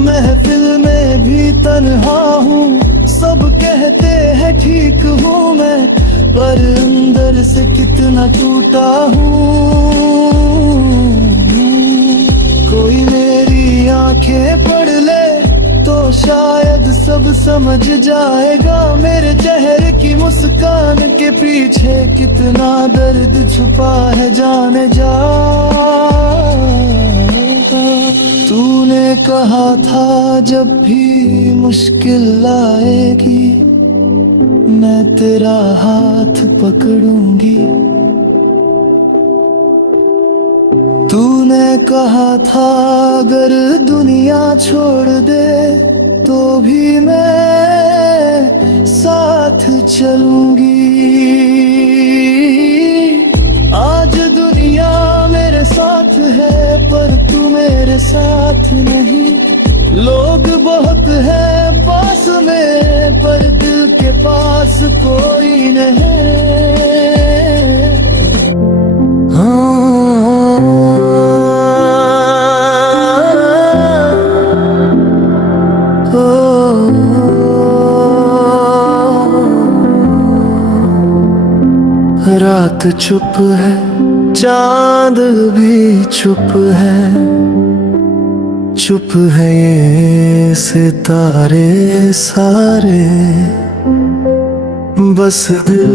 महफिल में भी तन्हा हूँ, सब कहते हैं ठीक हूँ मैं, पर अंदर से कितना टूटा हूँ। कोई मेरी आंखें पढ़ ले तो शायद सब समझ जाएगा, मेरे चेहरे की मुस्कान के पीछे कितना दर्द छुपा है जाने जा। तूने कहा था जब भी मुश्किल आएगी मैं तेरा हाथ पकड़ूंगी, तूने कहा था अगर दुनिया छोड़ दे तो भी मैं साथ चलूंगी। आज दुनिया मेरे साथ है पर तू मेरे साथ नहीं, लोग बहुत है पास में पर दिल के पास कोई नहीं। रात चुप है, चांद भी चुप है, चुप है ये सितारे सारे, बस दिल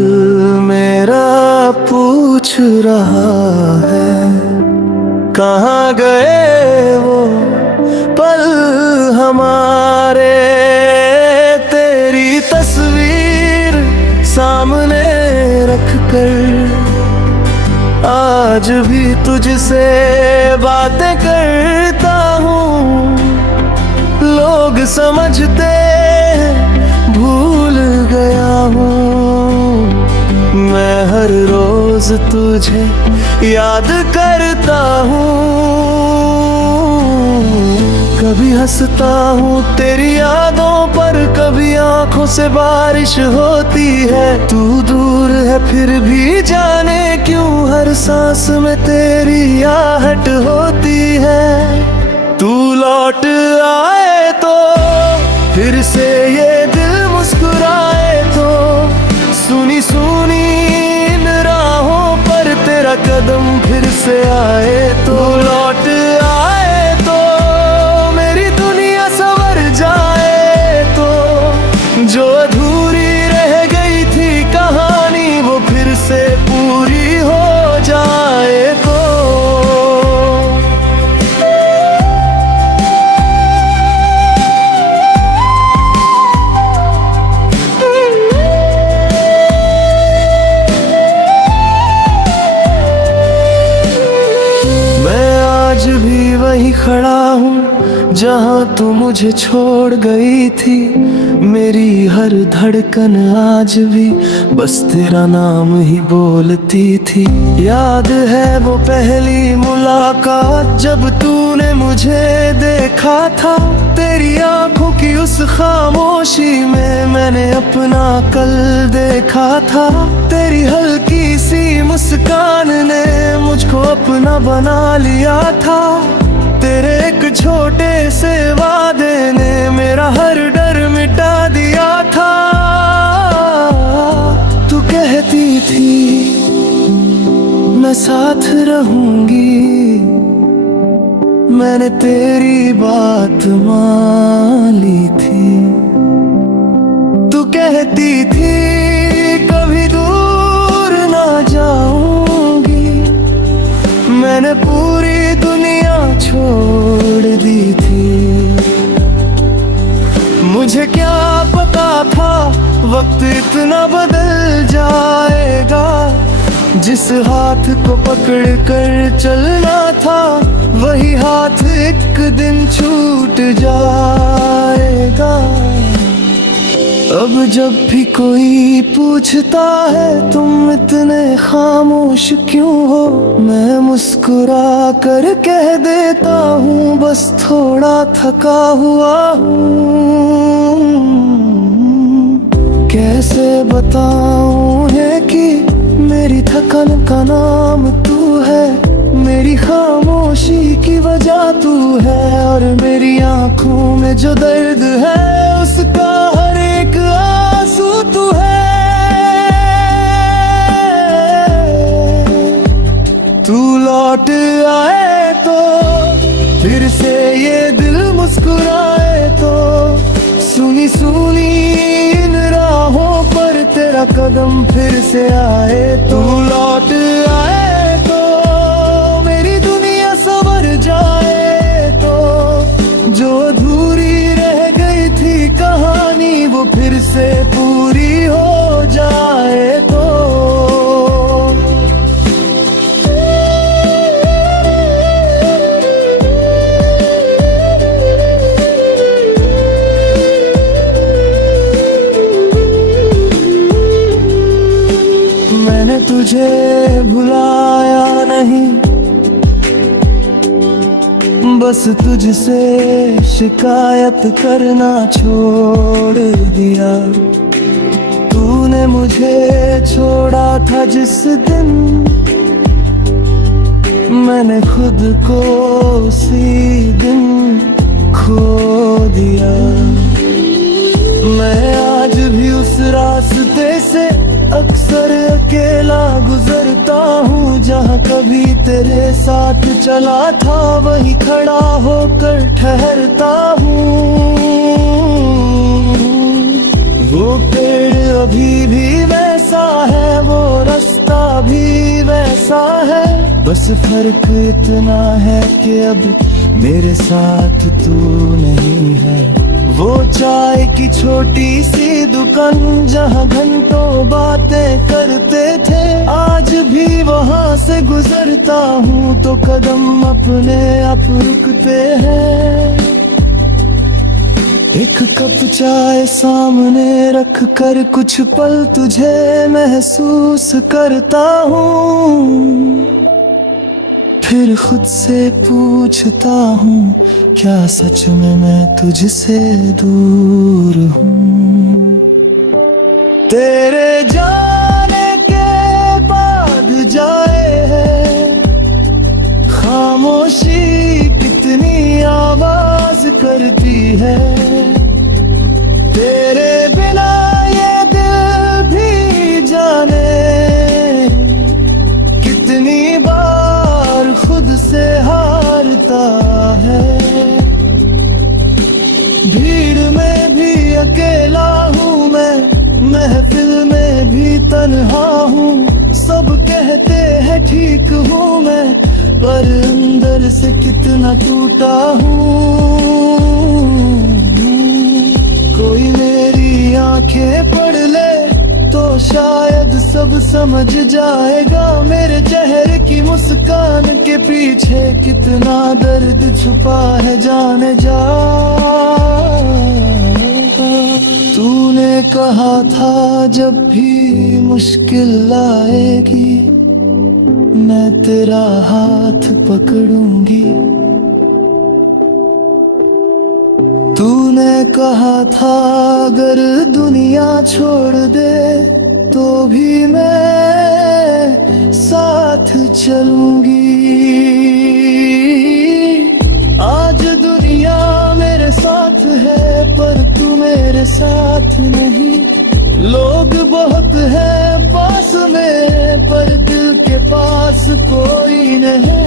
मेरा पूछ रहा है कहाँ गए वो पल हमारे। तेरी तस्वीर सामने रख कर आज भी तुझसे बातें करता हूँ, लोग समझते भूल गया हूँ, मैं हर रोज तुझे याद करता हूँ। कभी हंसता हूँ तेरी यादों पर, कभी आंखों से बारिश होती है, तू दूर है फिर भी जाने क्यों हर सांस में तेरी आहट होती है। तू लौट आए तो फिर से ये दिल मुस्कुराए तो, सुनी सुनी इन राहों पर तेरा कदम फिर से आए तो, लौट आए तो मेरी दुनिया संवर जाए तो, जो अधूरी रह गई थी कहानी वो फिर से पूरी हो जाए तो। आज भी वहीं खड़ा हूँ जहाँ तू मुझे छोड़ गई थी। मेरी हर धड़कन आज भी बस तेरा नाम ही बोलती थी। याद है वो पहली मुलाकात जब तूने मुझे देखा था। तेरी आंखों की उस खामोशी में मैंने अपना कल देखा था। तेरी हल्की सी मुस्कान ने मुझको अपना बना लिया था। तेरे एक छोटे से वादे ने मेरा हर डर मिटा दिया था। तू कहती थी मैं साथ रहूंगी, मैंने तेरी बात मान ली थी। तू कहती थी कभी दूर ना जाऊंगी, मैंने पूरी दुनिया छोड़ दी थी। मुझे क्या पता था वक्त इतना बदल जाएगा। जिस हाथ को पकड़ कर चलना था वही हाथ एक दिन छूट जाएगा। अब जब भी कोई पूछता है तुम इतने खामोश क्यों हो, मैं मुस्कुरा कर कह देता हूँ बस थोड़ा थका हुआ हूँ। कैसे बताऊँ है कि मेरी थकन का नाम तू है, मेरी खामोशी की वजह तू है, और मेरी आंखों में जो दर्द है उसका हर एक आंसू तू है। तू लौट आए तो फिर से ये दिल मुस्कुराए तो, सुनी सुनी इन राहों पर तेरा कदम फिर से आए तो, लौट आए तो मेरी दुनिया संवर जाए तो, जो अधूरी रह गई थी कहानी वो फिर से पूरी हो जाए तो। मैंने तुझे भुलाया नहीं, बस तुझसे शिकायत करना छोड़ दिया। तूने मुझे छोड़ा था जिस दिन, मैंने खुद को उसी दिन खो दिया। मैं आज भी उस रास्ते से अक्सर अकेला गुजरता हूँ, जहाँ कभी तेरे साथ चला था वहीं खड़ा होकर ठहरता हूँ। वो पेड़ अभी भी वैसा है, वो रास्ता भी वैसा है, बस फर्क इतना है कि अब मेरे साथ तू नहीं है। वो चाय की छोटी सी दुकान जहाँ घंटों बातें करते थे, आज भी वहाँ से गुजरता हूँ तो कदम अपने आप रुकते हैं। एक कप चाय सामने रख कर कुछ पल तुझे महसूस करता हूँ, फिर खुद से पूछता हूँ क्या सच में मैं तुझसे दूर हूँ। तेरे जाने के तन्हा हूँ। सब कहते हैं ठीक हूँ मैं, पर अंदर से कितना टूटा हूँ। कोई मेरी आंखें पढ़ ले तो शायद सब समझ जाएगा, मेरे चेहरे की मुस्कान के पीछे कितना दर्द छुपा है जाने जा। तूने कहा था जब भी मुश्किल आएगी मैं तेरा हाथ पकड़ूंगी। तूने कहा था अगर दुनिया छोड़ दे तो भी मैं साथ चलूंगी। आज दुनिया मेरे साथ है पर तू मेरे साथ नहीं। लोग बहुत है पास में पर दिल के पास कोई नहीं।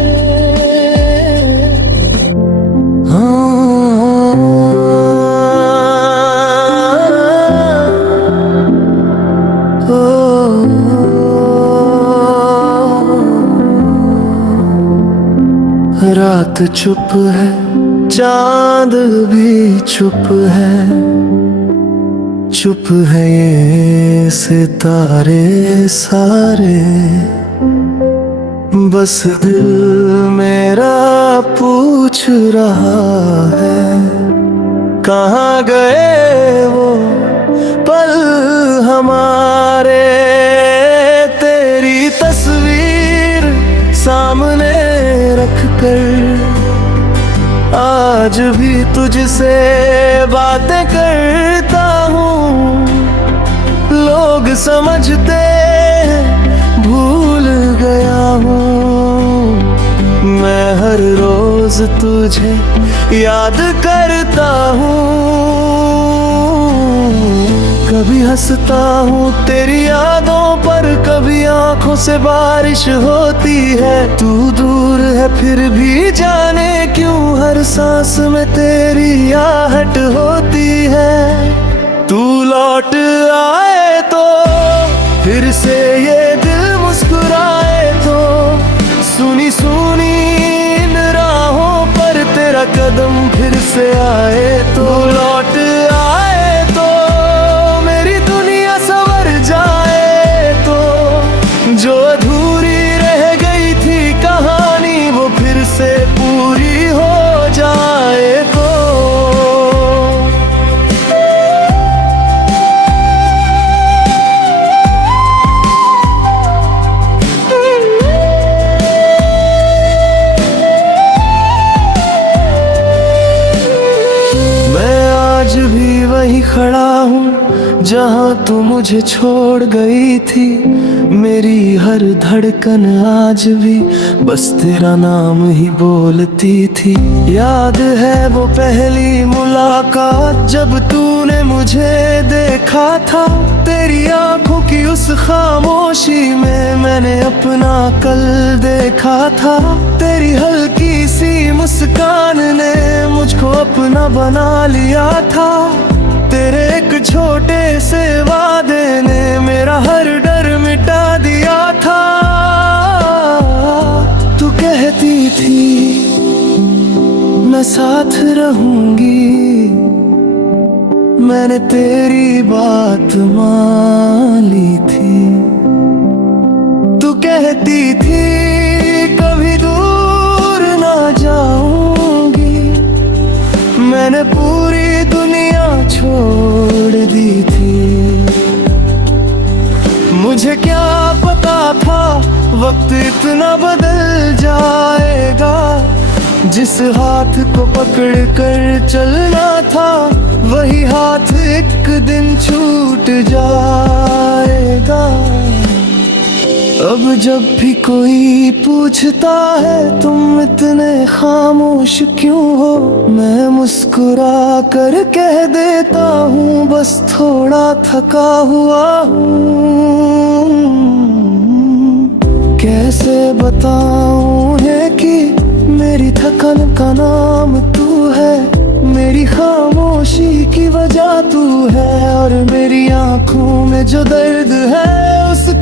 रात चुप है, चांद भी चुप है, चुप है ये सितारे सारे। बस दिल मेरा पूछ रहा है कहाँ गए वो पल हमारे। तेरी तस्वीर सामने रख कर आज भी तुझसे बातें करता हूँ। लोग समझते भूल गया हूँ, मैं हर रोज तुझे याद करता हूँ। कभी हंसता हूँ तेरी यादों पर, कभी आंखों से बारिश होती है। तू दूर है फिर भी जाने क्यों हर सांस में तेरी आहट होती है। तू लौट आए तो फिर से ये दिल मुस्कुराए तो, सुनी सुनी इन राहों पर तेरा कदम फिर से आए तो। लौट आए तो मेरी दुनिया संवर जाए तो, जो अधूरी रह गई थी कहानी वो फिर से पूरी हो जाए तो। आज भी वही खड़ा हूँ जहाँ तू मुझे छोड़ गई थी। मेरी हर धड़कन आज भी बस तेरा नाम ही बोलती थी। याद है वो पहली मुलाकात जब तूने मुझे देखा था। तेरी आंखों की उस खामोशी में मैंने अपना कल देखा था। तेरी हल्की सी मुस्कान ने मुझको अपना बना लिया था। तेरे एक छोटे से वादे ने मेरा हर डर मिटा दिया था। तू कहती थी मैं साथ रहूंगी, मैंने तेरी बात मान ली थी। तू कहती थी कभी दूर ना जाऊंगी, मैंने पूरी दुनिया छोड़ दी थी। मुझे क्या पता था वक्त इतना बदल जाएगा। जिस हाथ को पकड़ कर चलना था वही हाथ एक दिन छूट जाएगा। अब जब भी कोई पूछता है तुम इतने खामोश क्यों हो, मैं मुस्कुरा कर कह देता हूँ बस थोड़ा थका हुआ हूँ। कैसे बताऊँ है कि मेरी थकन का नाम तू है, मेरी खामोशी की वजह तू है, और मेरी आंखों में जो दर्द है उसका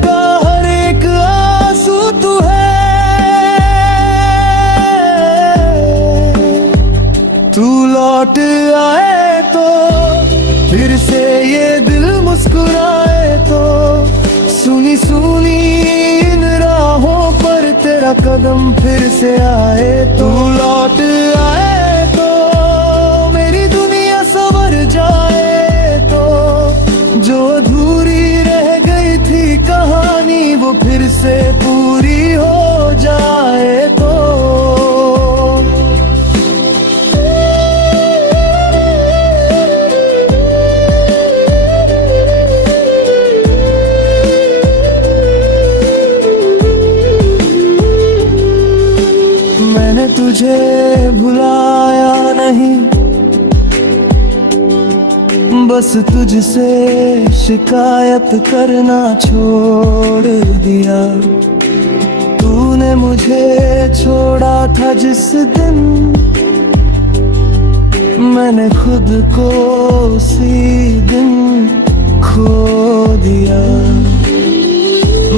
ढूंढी इन राहों पर तेरा कदम फिर से आए तो लौट आए तो मेरी दुनिया संवर जाए तो जो अधूरी रह गई थी कहानी वो फिर से पूरी हो जाए तो मैंने तुझे भुलाया नहीं, बस तुझसे शिकायत करना छोड़ दिया। तूने मुझे छोड़ा था जिस दिन, मैंने खुद को उसी दिन खो दिया।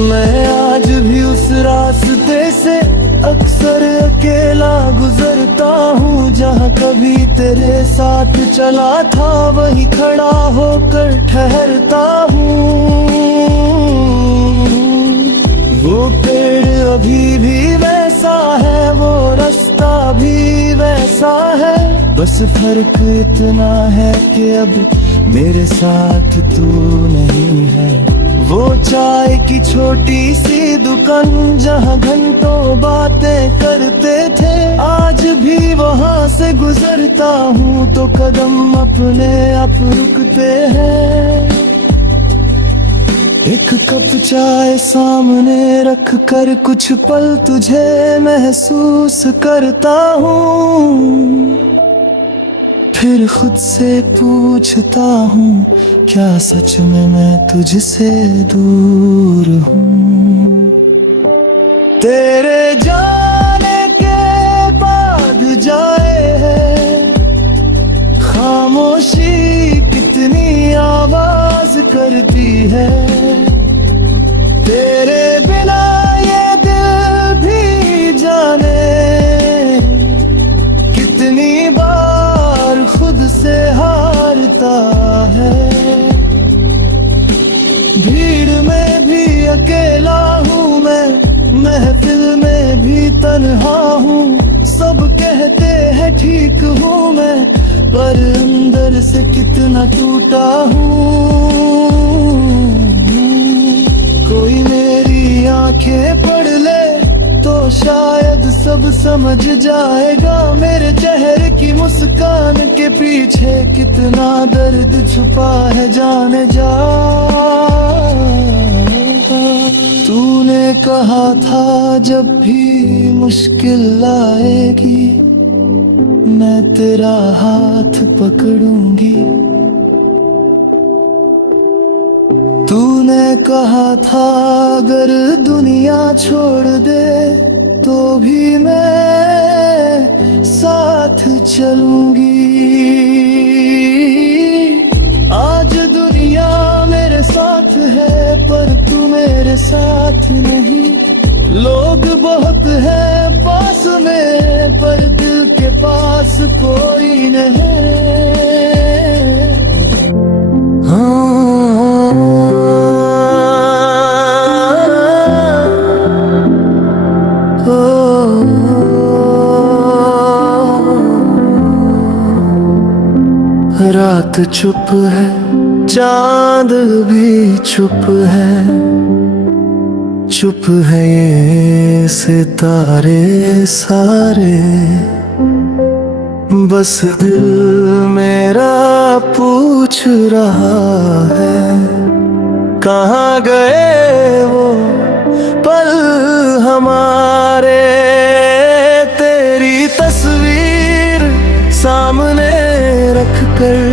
मैं आज भी उस रास्ते से अक्सर अकेला गुजरता हूँ, जहाँ कभी तेरे साथ चला था वहीं खड़ा होकर ठहरता हूँ। वो पेड़ अभी भी वैसा है, वो रास्ता भी वैसा है, बस फर्क इतना है कि अब मेरे साथ तू नहीं है। वो चाय की छोटी सी दुकान जहाँ घंटों बातें करते थे, आज भी वहाँ से गुजरता हूँ तो कदम अपने आप रुकते हैं। एक कप चाय सामने रख कर कुछ पल तुझे महसूस करता हूँ, फिर खुद से पूछता हूँ क्या सच में मैं तुझसे दूर हूँ। तेरे जाने के बाद जाए है खामोशी कितनी आवाज करती है। तेरे बिना ये दिल भी जाने कितनी बार खुद से हारता है। भीड़ में भी अकेला हूँ मैं, महफिल में भी तन्हा हूँ। सब कहते हैं ठीक हूँ मैं, पर अंदर से कितना टूटा हूँ। कोई मेरी आंखें पढ़ ले तो शायद सब समझ जाएगा, मेरे चेहरे की मुस्कान के पीछे कितना दर्द छुपा है जाने जा। तूने कहा था जब भी मुश्किल आएगी मैं तेरा हाथ पकड़ूंगी। तूने कहा था अगर दुनिया छोड़ दे तो भी मैं साथ चलूंगी। आज दुनिया मेरे साथ है पर तू मेरे साथ नहीं। लोग बहुत है पास में पर दिल के पास कोई नहीं। रात चुप है, चांद भी चुप है, चुप है ये सितारे सारे। बस दिल मेरा पूछ रहा है कहाँ गए वो पल हमारे। तेरी तस्वीर सामने रख कर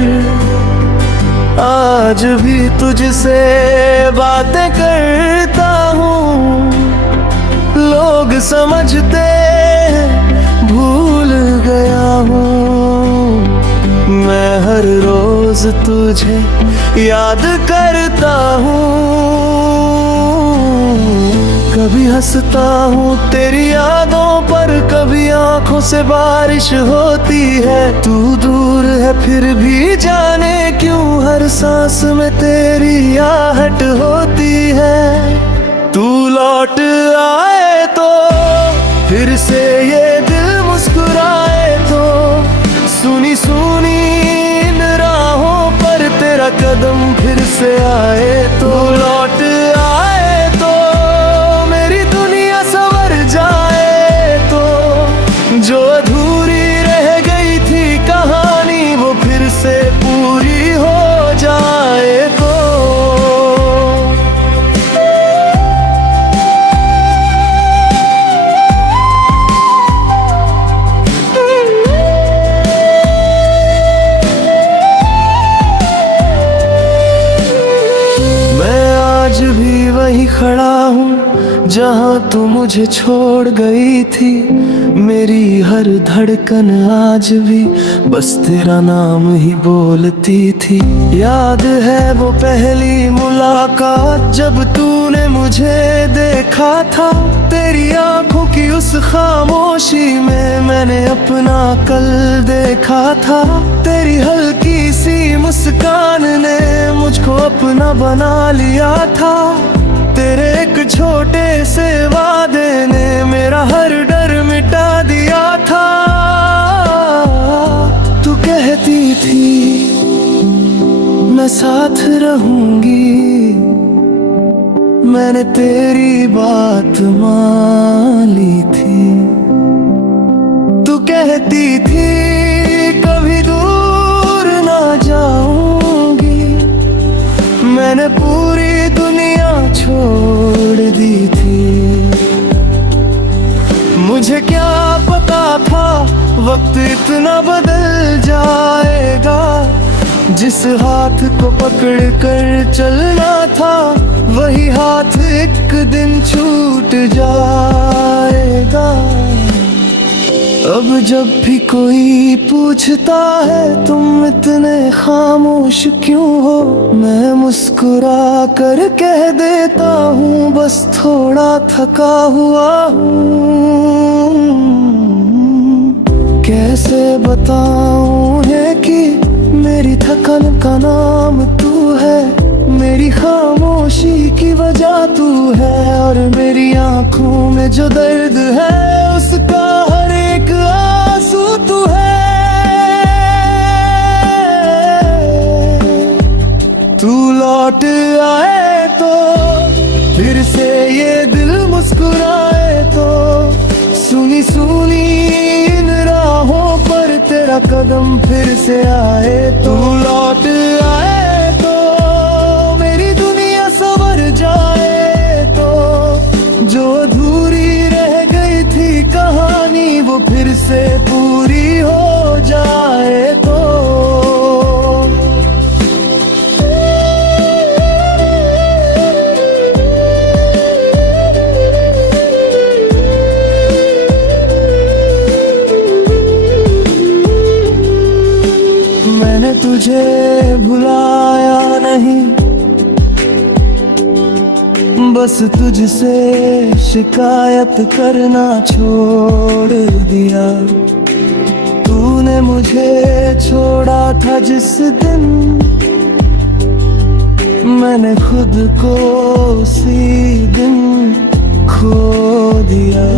आज भी तुझसे बातें करता हूँ। लोग समझते भूल गया हूँ, मैं हर रोज तुझे याद करता हूँ। कभी हंसता हूँ तेरी यादों पर, कभी आंखों से बारिश होती है। तू दूर है फिर भी जाने क्यों हर सांस में तेरी आहट होती है। हूँ जहाँ तू मुझे छोड़ गई थी। मेरी हर धड़कन आज भी बस तेरा नाम ही बोलती थी। याद है वो पहली मुलाकात जब तूने मुझे देखा था। तेरी आंखों की उस खामोशी में मैंने अपना कल देखा था। तेरी हल्की सी मुस्कान ने मुझको अपना बना लिया था। तेरे एक छोटे से वादे ने मेरा हर डर मिटा दिया था। तू कहती थी मैं साथ रहूंगी, मैंने तेरी बात मान ली थी। तू कहती थी कभी दूर ना जाऊंगी, मैंने पूरी दुनिया छोड़ दी थी। मुझे क्या पता था वक्त इतना बदल जाएगा। जिस हाथ को पकड़ कर चलना था वही हाथ एक दिन छूट जाएगा। अब जब भी कोई पूछता है तुम इतने खामोश क्यों हो, मैं मुस्कुरा कर कह देता हूँ बस थोड़ा थका हुआ हूँ। कैसे बताऊँ है कि मेरी थकन का नाम तू है, मेरी खामोशी की वजह तू है, और मेरी आंखों में जो दर्द है उसका हर एक आंसू तू है। तू लौट आए तो फिर से ये दिल मुस्कुराए तो, सुनी सुनी इन राहों पर तेरा कदम फिर से आए। तू लौट आए तो मेरी दुनिया संवर जाए तो, जो अधूरी रह गई थी कहानी वो फिर से पूरी हो जाए तो। मैंने तुझे भुलाया नहीं, बस तुझसे शिकायत करना छोड़ दिया। तूने मुझे छोड़ा था जिस दिन, मैंने खुद को उसी दिन खो दिया।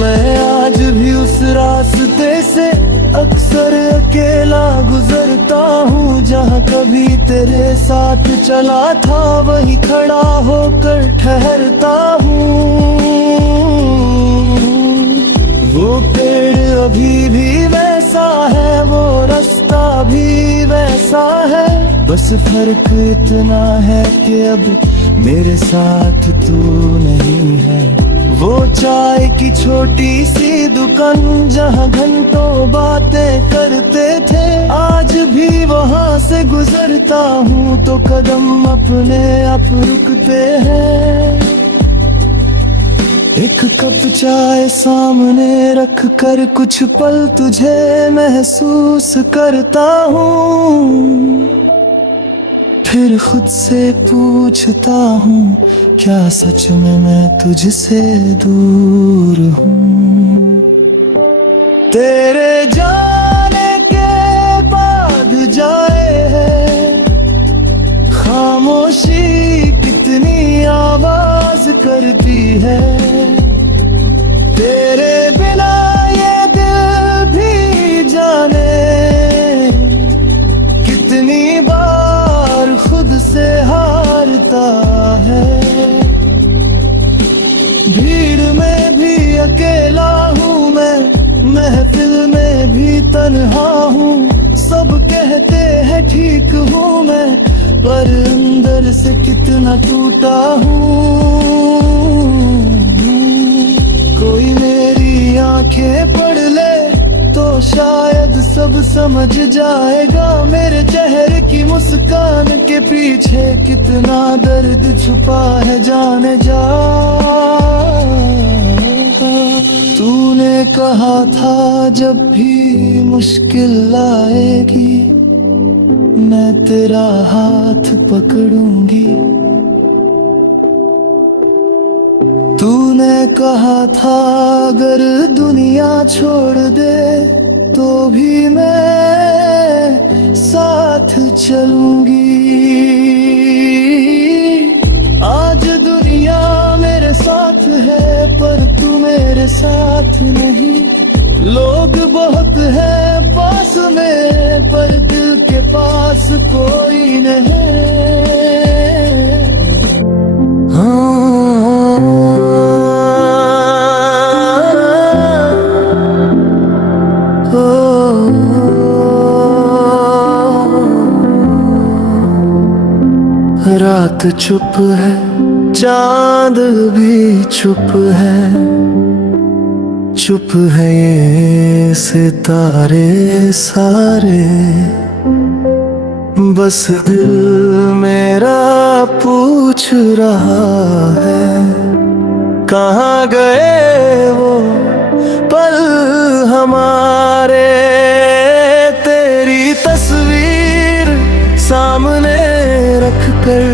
मैं आज भी उस रास्ते से अक्सर अकेला गुजरता हूँ, जहाँ कभी तेरे साथ चला था वहीं खड़ा होकर ठहरता हूँ। वो पेड़ अभी भी वैसा है, वो रास्ता भी वैसा है, बस फर्क इतना है कि अब मेरे साथ तू नहीं है। वो चाय की छोटी सी दुकान जहाँ घंटों बातें करते थे, आज भी वहाँ से गुजरता हूँ तो कदम अपने आप रुकते हैं। एक कप चाय सामने रख कर कुछ पल तुझे महसूस करता हूँ, फिर खुद से पूछता हूँ क्या सच में मैं तुझसे दूर हूँ। तेरे जाने के बाद जाए है खामोशी कितनी आवाज करती है। तेरे बिना ये दिल भी जाने कितनी बार खुद से हारता है। भीड़ में भी अकेला हूँ मैं, महफिल में भी तन्हा हूँ। सब कहते हैं ठीक हूँ मैं, पर अंदर से कितना टूटा हूँ। कोई मेरी आंखें पढ़ ले तो शायद सब अब समझ जाएगा मेरे चेहरे की मुस्कान के पीछे कितना दर्द छुपा है, जाने जा। तूने कहा था जब भी मुश्किल आएगी मैं तेरा हाथ पकड़ूंगी। तूने कहा था अगर दुनिया छोड़ दे तो भी मैं साथ चलूंगी। आज दुनिया मेरे साथ है पर तू मेरे साथ नहीं। लोग बहुत है पास में पर दिल के पास कोई नहीं। रात चुप है, चांद भी चुप है, चुप है ये सितारे सारे। बस दिल मेरा पूछ रहा है कहाँ गए वो पल हमारे। तेरी तस्वीर सामने रख कर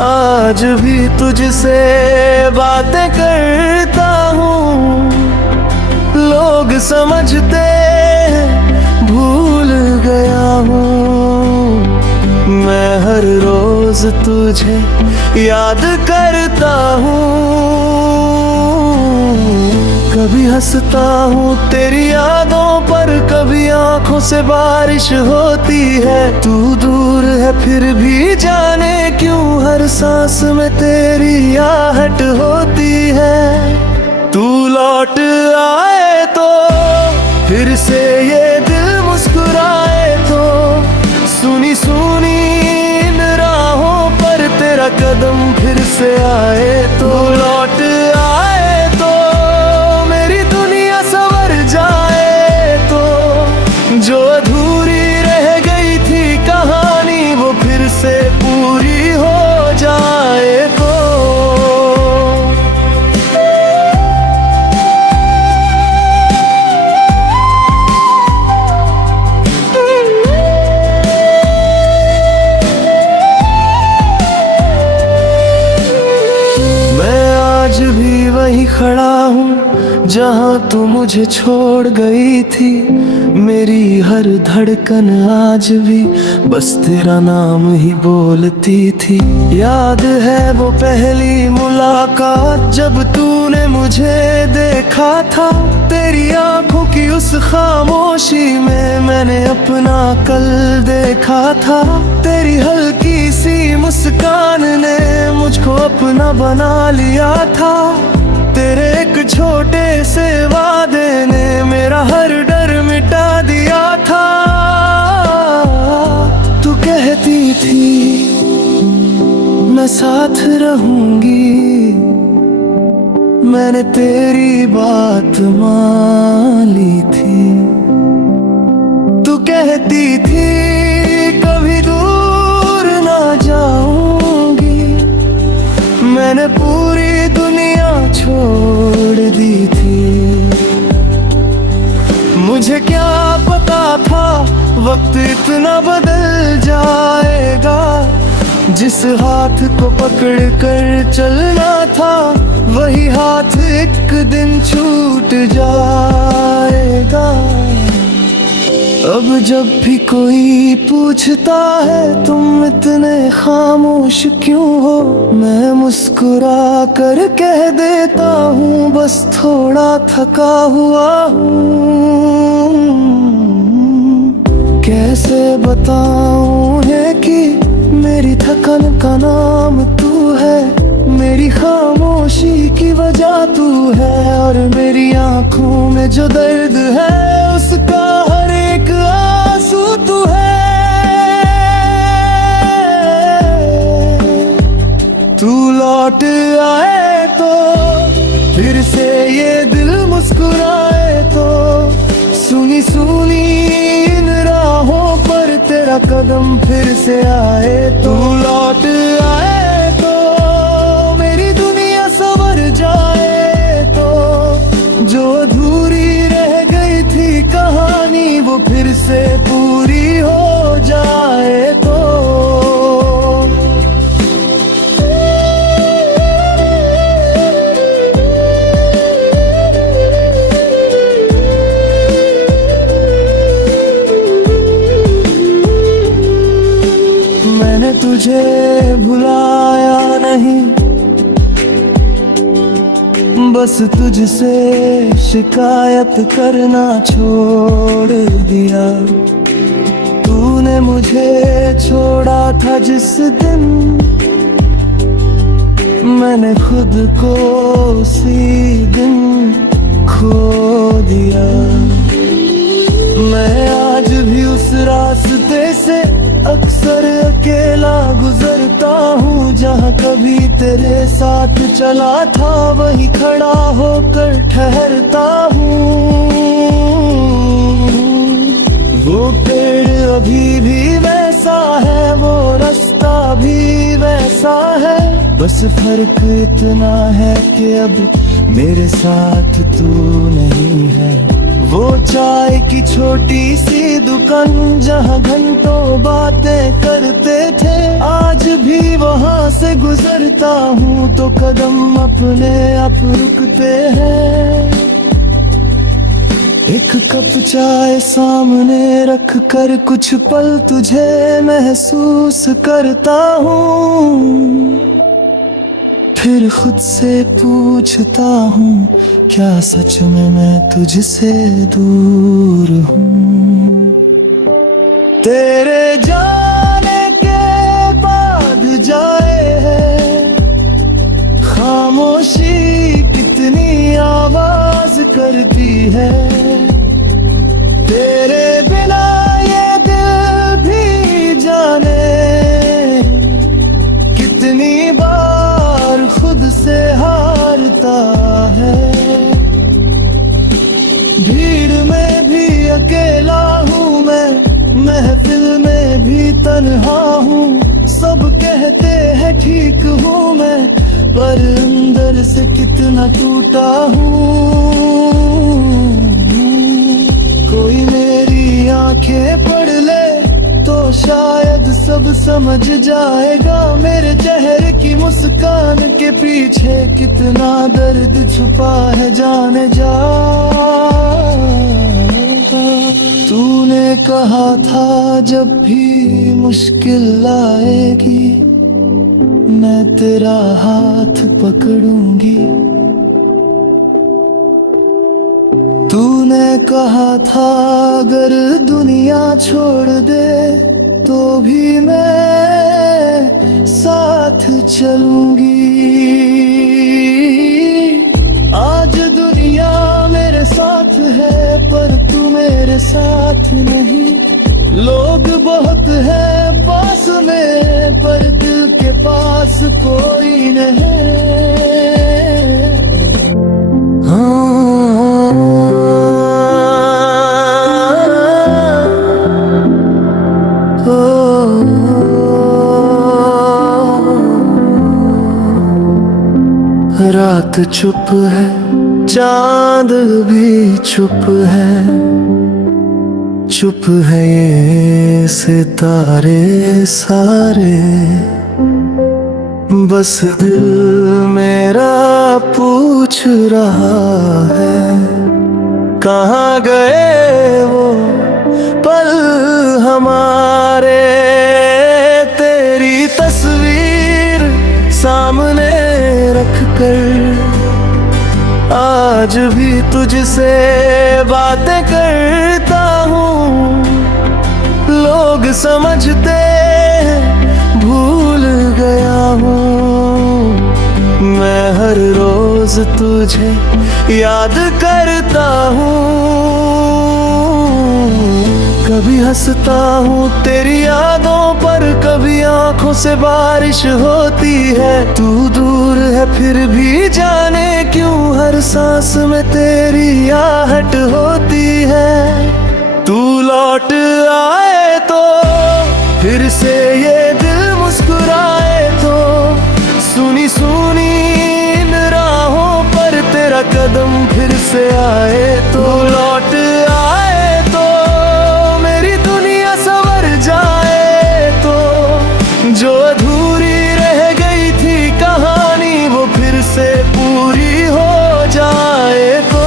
आज भी तुझसे बातें करता हूँ। लोग समझते भूल गया हूँ, मैं हर रोज तुझे याद करता हूँ। कभी हंसता हूँ तेरी यादों पर, कभी आंखों से बारिश होती है। तू दूर है फिर भी जाने क्यों हर सांस में तेरी आहट होती है। तू लौट आए तो फिर से ये दिल मुस्कुराए तो, सुनी सुनी इन राहों पर तेरा कदम फिर से आए तो। लौट आए तो मेरी दुनिया संवर जाए तो, जो अधूरी रह गई थी कहानी वो फिर से पूरी हो जाए तो। आज भी वही खड़ा हूँ जहाँ तू मुझे छोड़ गई थी। मेरी हर धड़कन आज भी बस तेरा नाम ही बोलती थी। याद है वो पहली मुलाकात जब तूने मुझे देखा था। तेरी आंखों की उस खामोशी में मैंने अपना कल देखा था। तेरी हल्की सी मुस्कान ने मुझको अपना बना लिया था। तेरे एक छोटे से वादे ने मेरा हर डर मिटा दिया था। तू कहती थी मैं साथ रहूंगी, मैंने तेरी बात मान ली थी। तू कहती थी कभी दूर ना जाऊंगी, मैंने पूरी दुनिया छोड़ दी थी। मुझे क्या पता था वक्त इतना बदल जाएगा। जिस हाथ को पकड़ कर चलना था वही हाथ एक दिन छूट जाएगा। अब जब भी कोई पूछता है तुम इतने खामोश क्यों हो, मैं मुस्कुरा कर कह देता हूँ बस थोड़ा थका हुआ हूँ। कैसे बताऊँ है कि मेरी थकन का नाम तू है, मेरी खामोशी की वजह तू है, और मेरी आंखों में जो दर्द है उसका हर एक आंसू तू है। तू लौट आए तो फिर से ये दिल मुस्कुराए तो, सुनी सुनी इन राहों पर तेरा कदम फिर से आए तो, लौट आए तो मेरी दुनिया संवर जाए तो, जो अधूरी रह गई थी कहानी वो फिर से पूरी हो जाए तो। मैंने तुझे भुलाया नहीं, बस तुझसे शिकायत करना छोड़ दिया। तूने मुझे छोड़ा था जिस दिन, मैंने खुद को उसी दिन खो दिया। मैं आज भी उस रास्ते से अक्सर अकेला गुजरता हूँ, जहाँ कभी तेरे साथ चला था वहीं खड़ा होकर ठहरता हूँ। वो पेड़ अभी भी वैसा है, वो रास्ता भी वैसा है, बस फर्क इतना है कि अब मेरे साथ तू नहीं है। वो चाय की छोटी सी दुकान जहाँ घंटों बातें करते थे, आज भी वहाँ से गुजरता हूँ तो कदम अपने आप रुकते हैं। एक कप चाय सामने रख कर कुछ पल तुझे महसूस करता हूँ, फिर खुद से पूछता हूँ क्या सच में मैं तुझसे दूर हूँ। तेरे जाने के बाद जाए है खामोशी कितनी आवाज करती है। तेरे बिना ये दिल भी जाने कितनी बार खुद से हारता है। भीड़ में भी अकेला हूँ मैं, महफिल में भी तन्हा हूँ। सब कहते हैं ठीक हूँ मैं, पर अंदर से कितना टूटा हूँ। कोई मेरी आंखें पढ़ ले तो शायद सब समझ जाएगा, मेरे चेहरे की मुस्कान के पीछे कितना दर्द छुपा है जाने जा। तूने कहा था जब भी मुश्किल आएगी मैं तेरा हाथ पकड़ूंगी। तूने कहा था अगर दुनिया छोड़ दे तो भी मैं साथ चलूंगी। आज दुनिया मेरे साथ है पर तू मेरे साथ नहीं। लोग बहुत है पास में पर दिल के पास कोई नहीं। रात चुप है, चांद भी चुप है, चुप है ये सितारे सारे। बस दिल मेरा पूछ रहा है कहाँ गए वो पल हमारे। तेरी तस्वीर सामने रख कर आज भी तुझसे बातें करता हूँ। लोग समझते भूल गया हूँ, मैं हर रोज तुझे याद करता हूँ। कभी हंसता हूँ तेरी यादों पर, कभी आंखों से बारिश होती है। तू दूर है फिर भी जाने क्यों हर सांस में तेरी आहट होती है। तू लौट आए तो फिर से ये दिल मुस्कुराए तो, सुनी सुनी इन राहों पर तेरा कदम फिर से आए तो, लौट आए तो मेरी दुनिया संवर जाए तो, जो अधूरी रह गई थी कहानी वो फिर से पूरी हो जाए तो।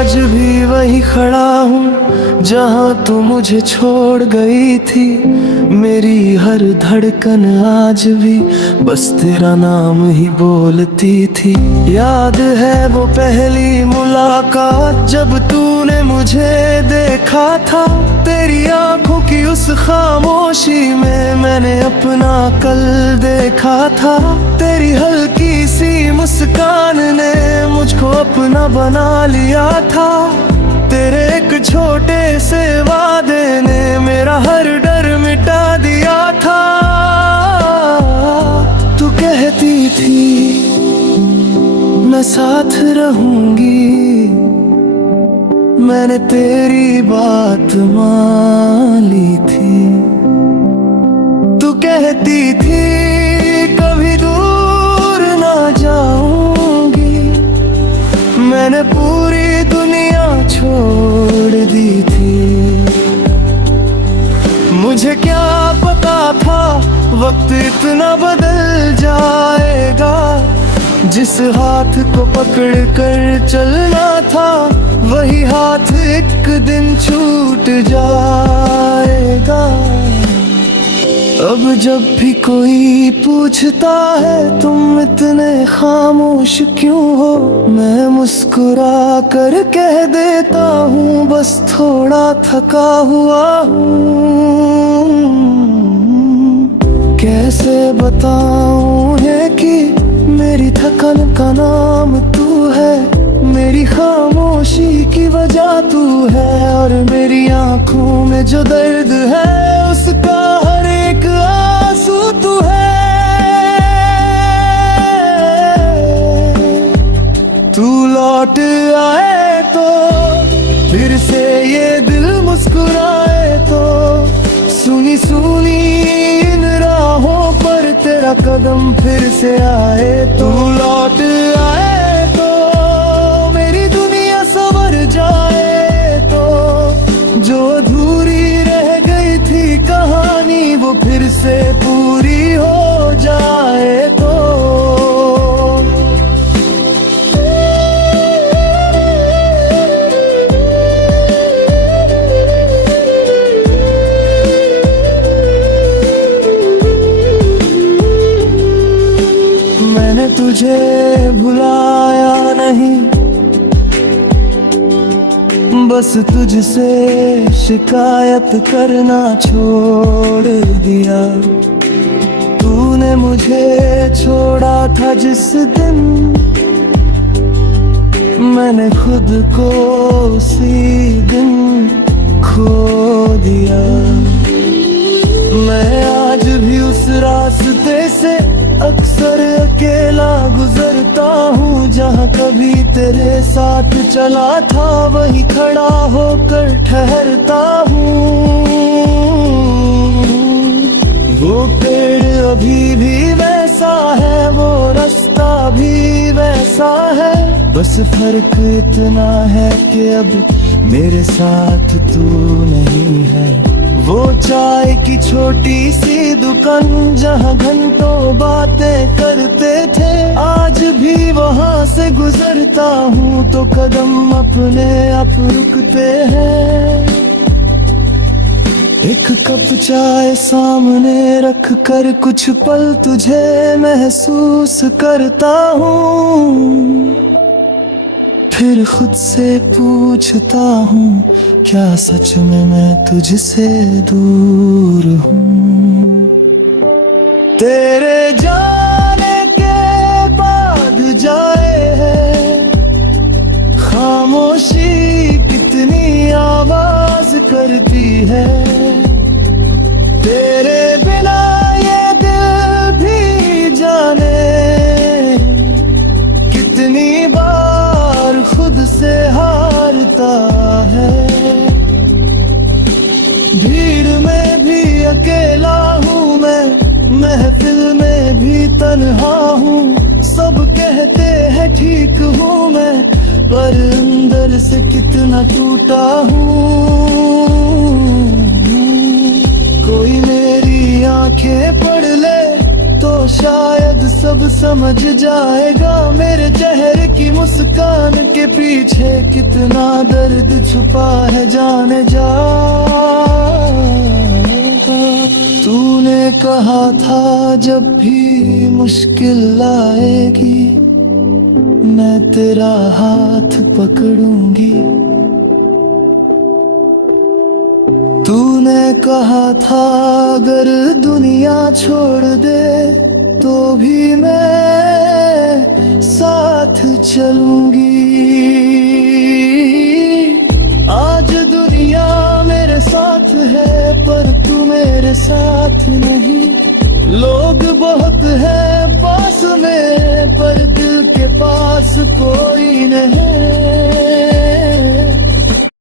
आज भी वही खड़ा हूँ जहाँ तू मुझे छोड़ गई थी। मेरी हर धड़कन आज भी बस तेरा नाम ही बोलती थी। याद है वो पहली मुलाकात जब तूने मुझे देखा था। तेरी आंखों की उस खामोशी में मैंने अपना कल देखा था। तेरी हल्की सी मुस्कान ने मुझको अपना बना लिया था। तेरे एक छोटे से वादे ने मेरा हर डर मिटा दिया था। तू कहती थी मैं साथ रहूंगी, मैंने तेरी बात मान ली थी। तू कहती थी कभी दूर ना जाऊंगी, मैंने पूरी दुनिया छोड़ दी थी। मुझे क्या पता था वक्त इतना बदल जाएगा। जिस हाथ को पकड़ कर चलना था वही हाथ एक दिन छूट जाएगा। अब जब भी कोई पूछता है तुम इतने खामोश क्यों हो, मैं मुस्कुरा कर कह देता हूँ बस थोड़ा थका हुआ हूँ। कैसे बताऊँ है कि मेरी थकन का नाम तू है, मेरी खामोशी की वजह तू है, और मेरी आंखों में जो दर्द है उसका हर एक आंसू तू है। तू लौट आए तो फिर से ये दिल मुस्कुराए तो, सुनी सुनी इन राहों पर तेरा कदम फिर से आए तो, लौट आए तो मेरी दुनिया संवर जाए तो, जो अधूरी रह गई थी कहानी वो फिर से पूरी हो जाए तो। मैंने तुझे भुलाया नहीं, बस तुझसे शिकायत करना छोड़ दिया। तूने मुझे छोड़ा था जिस दिन, मैंने खुद को उसी दिन खो दिया। मैं आज भी उस रास्ते से अक्सर अकेला गुजरता हूँ, जहाँ कभी तेरे साथ चला था वहीं खड़ा होकर ठहरता हूँ। वो पेड़ अभी भी वैसा है, वो रास्ता भी वैसा है, बस फर्क इतना है कि अब मेरे साथ तू नहीं है। वो चाय की छोटी सी दुकान जहाँ घंटों बातें करते थे, आज भी वहाँ से गुजरता हूँ तो कदम अपने आप रुकते हैं। एक कप चाय सामने रख कर कुछ पल तुझे महसूस करता हूँ, फिर खुद से पूछता हूँ क्या सच में मैं तुझसे दूर हूँ। तेरे जाने के है। तेरे बिना ये दिल भी जाने कितनी बार खुद से हारता है। भीड़ में भी अकेला हूँ मैं, महफिल में भी तन्हा हूँ। सब कहते हैं ठीक हूँ मैं, पर अंदर से कितना टूटा हूँ। कोई मेरी आंखें पढ़ ले तो शायद सब समझ जाएगा। मेरे चेहरे की मुस्कान के पीछे कितना दर्द छुपा है, जाने जा। तूने कहा था जब भी मुश्किल आएगी मैं तेरा हाथ पकड़ूंगी। तूने कहा था अगर दुनिया छोड़ दे तो भी मैं साथ चलूंगी। आज दुनिया मेरे साथ है पर तू मेरे साथ नहीं। लोग बहुत है पास में पर दिल के पास कोई नहीं।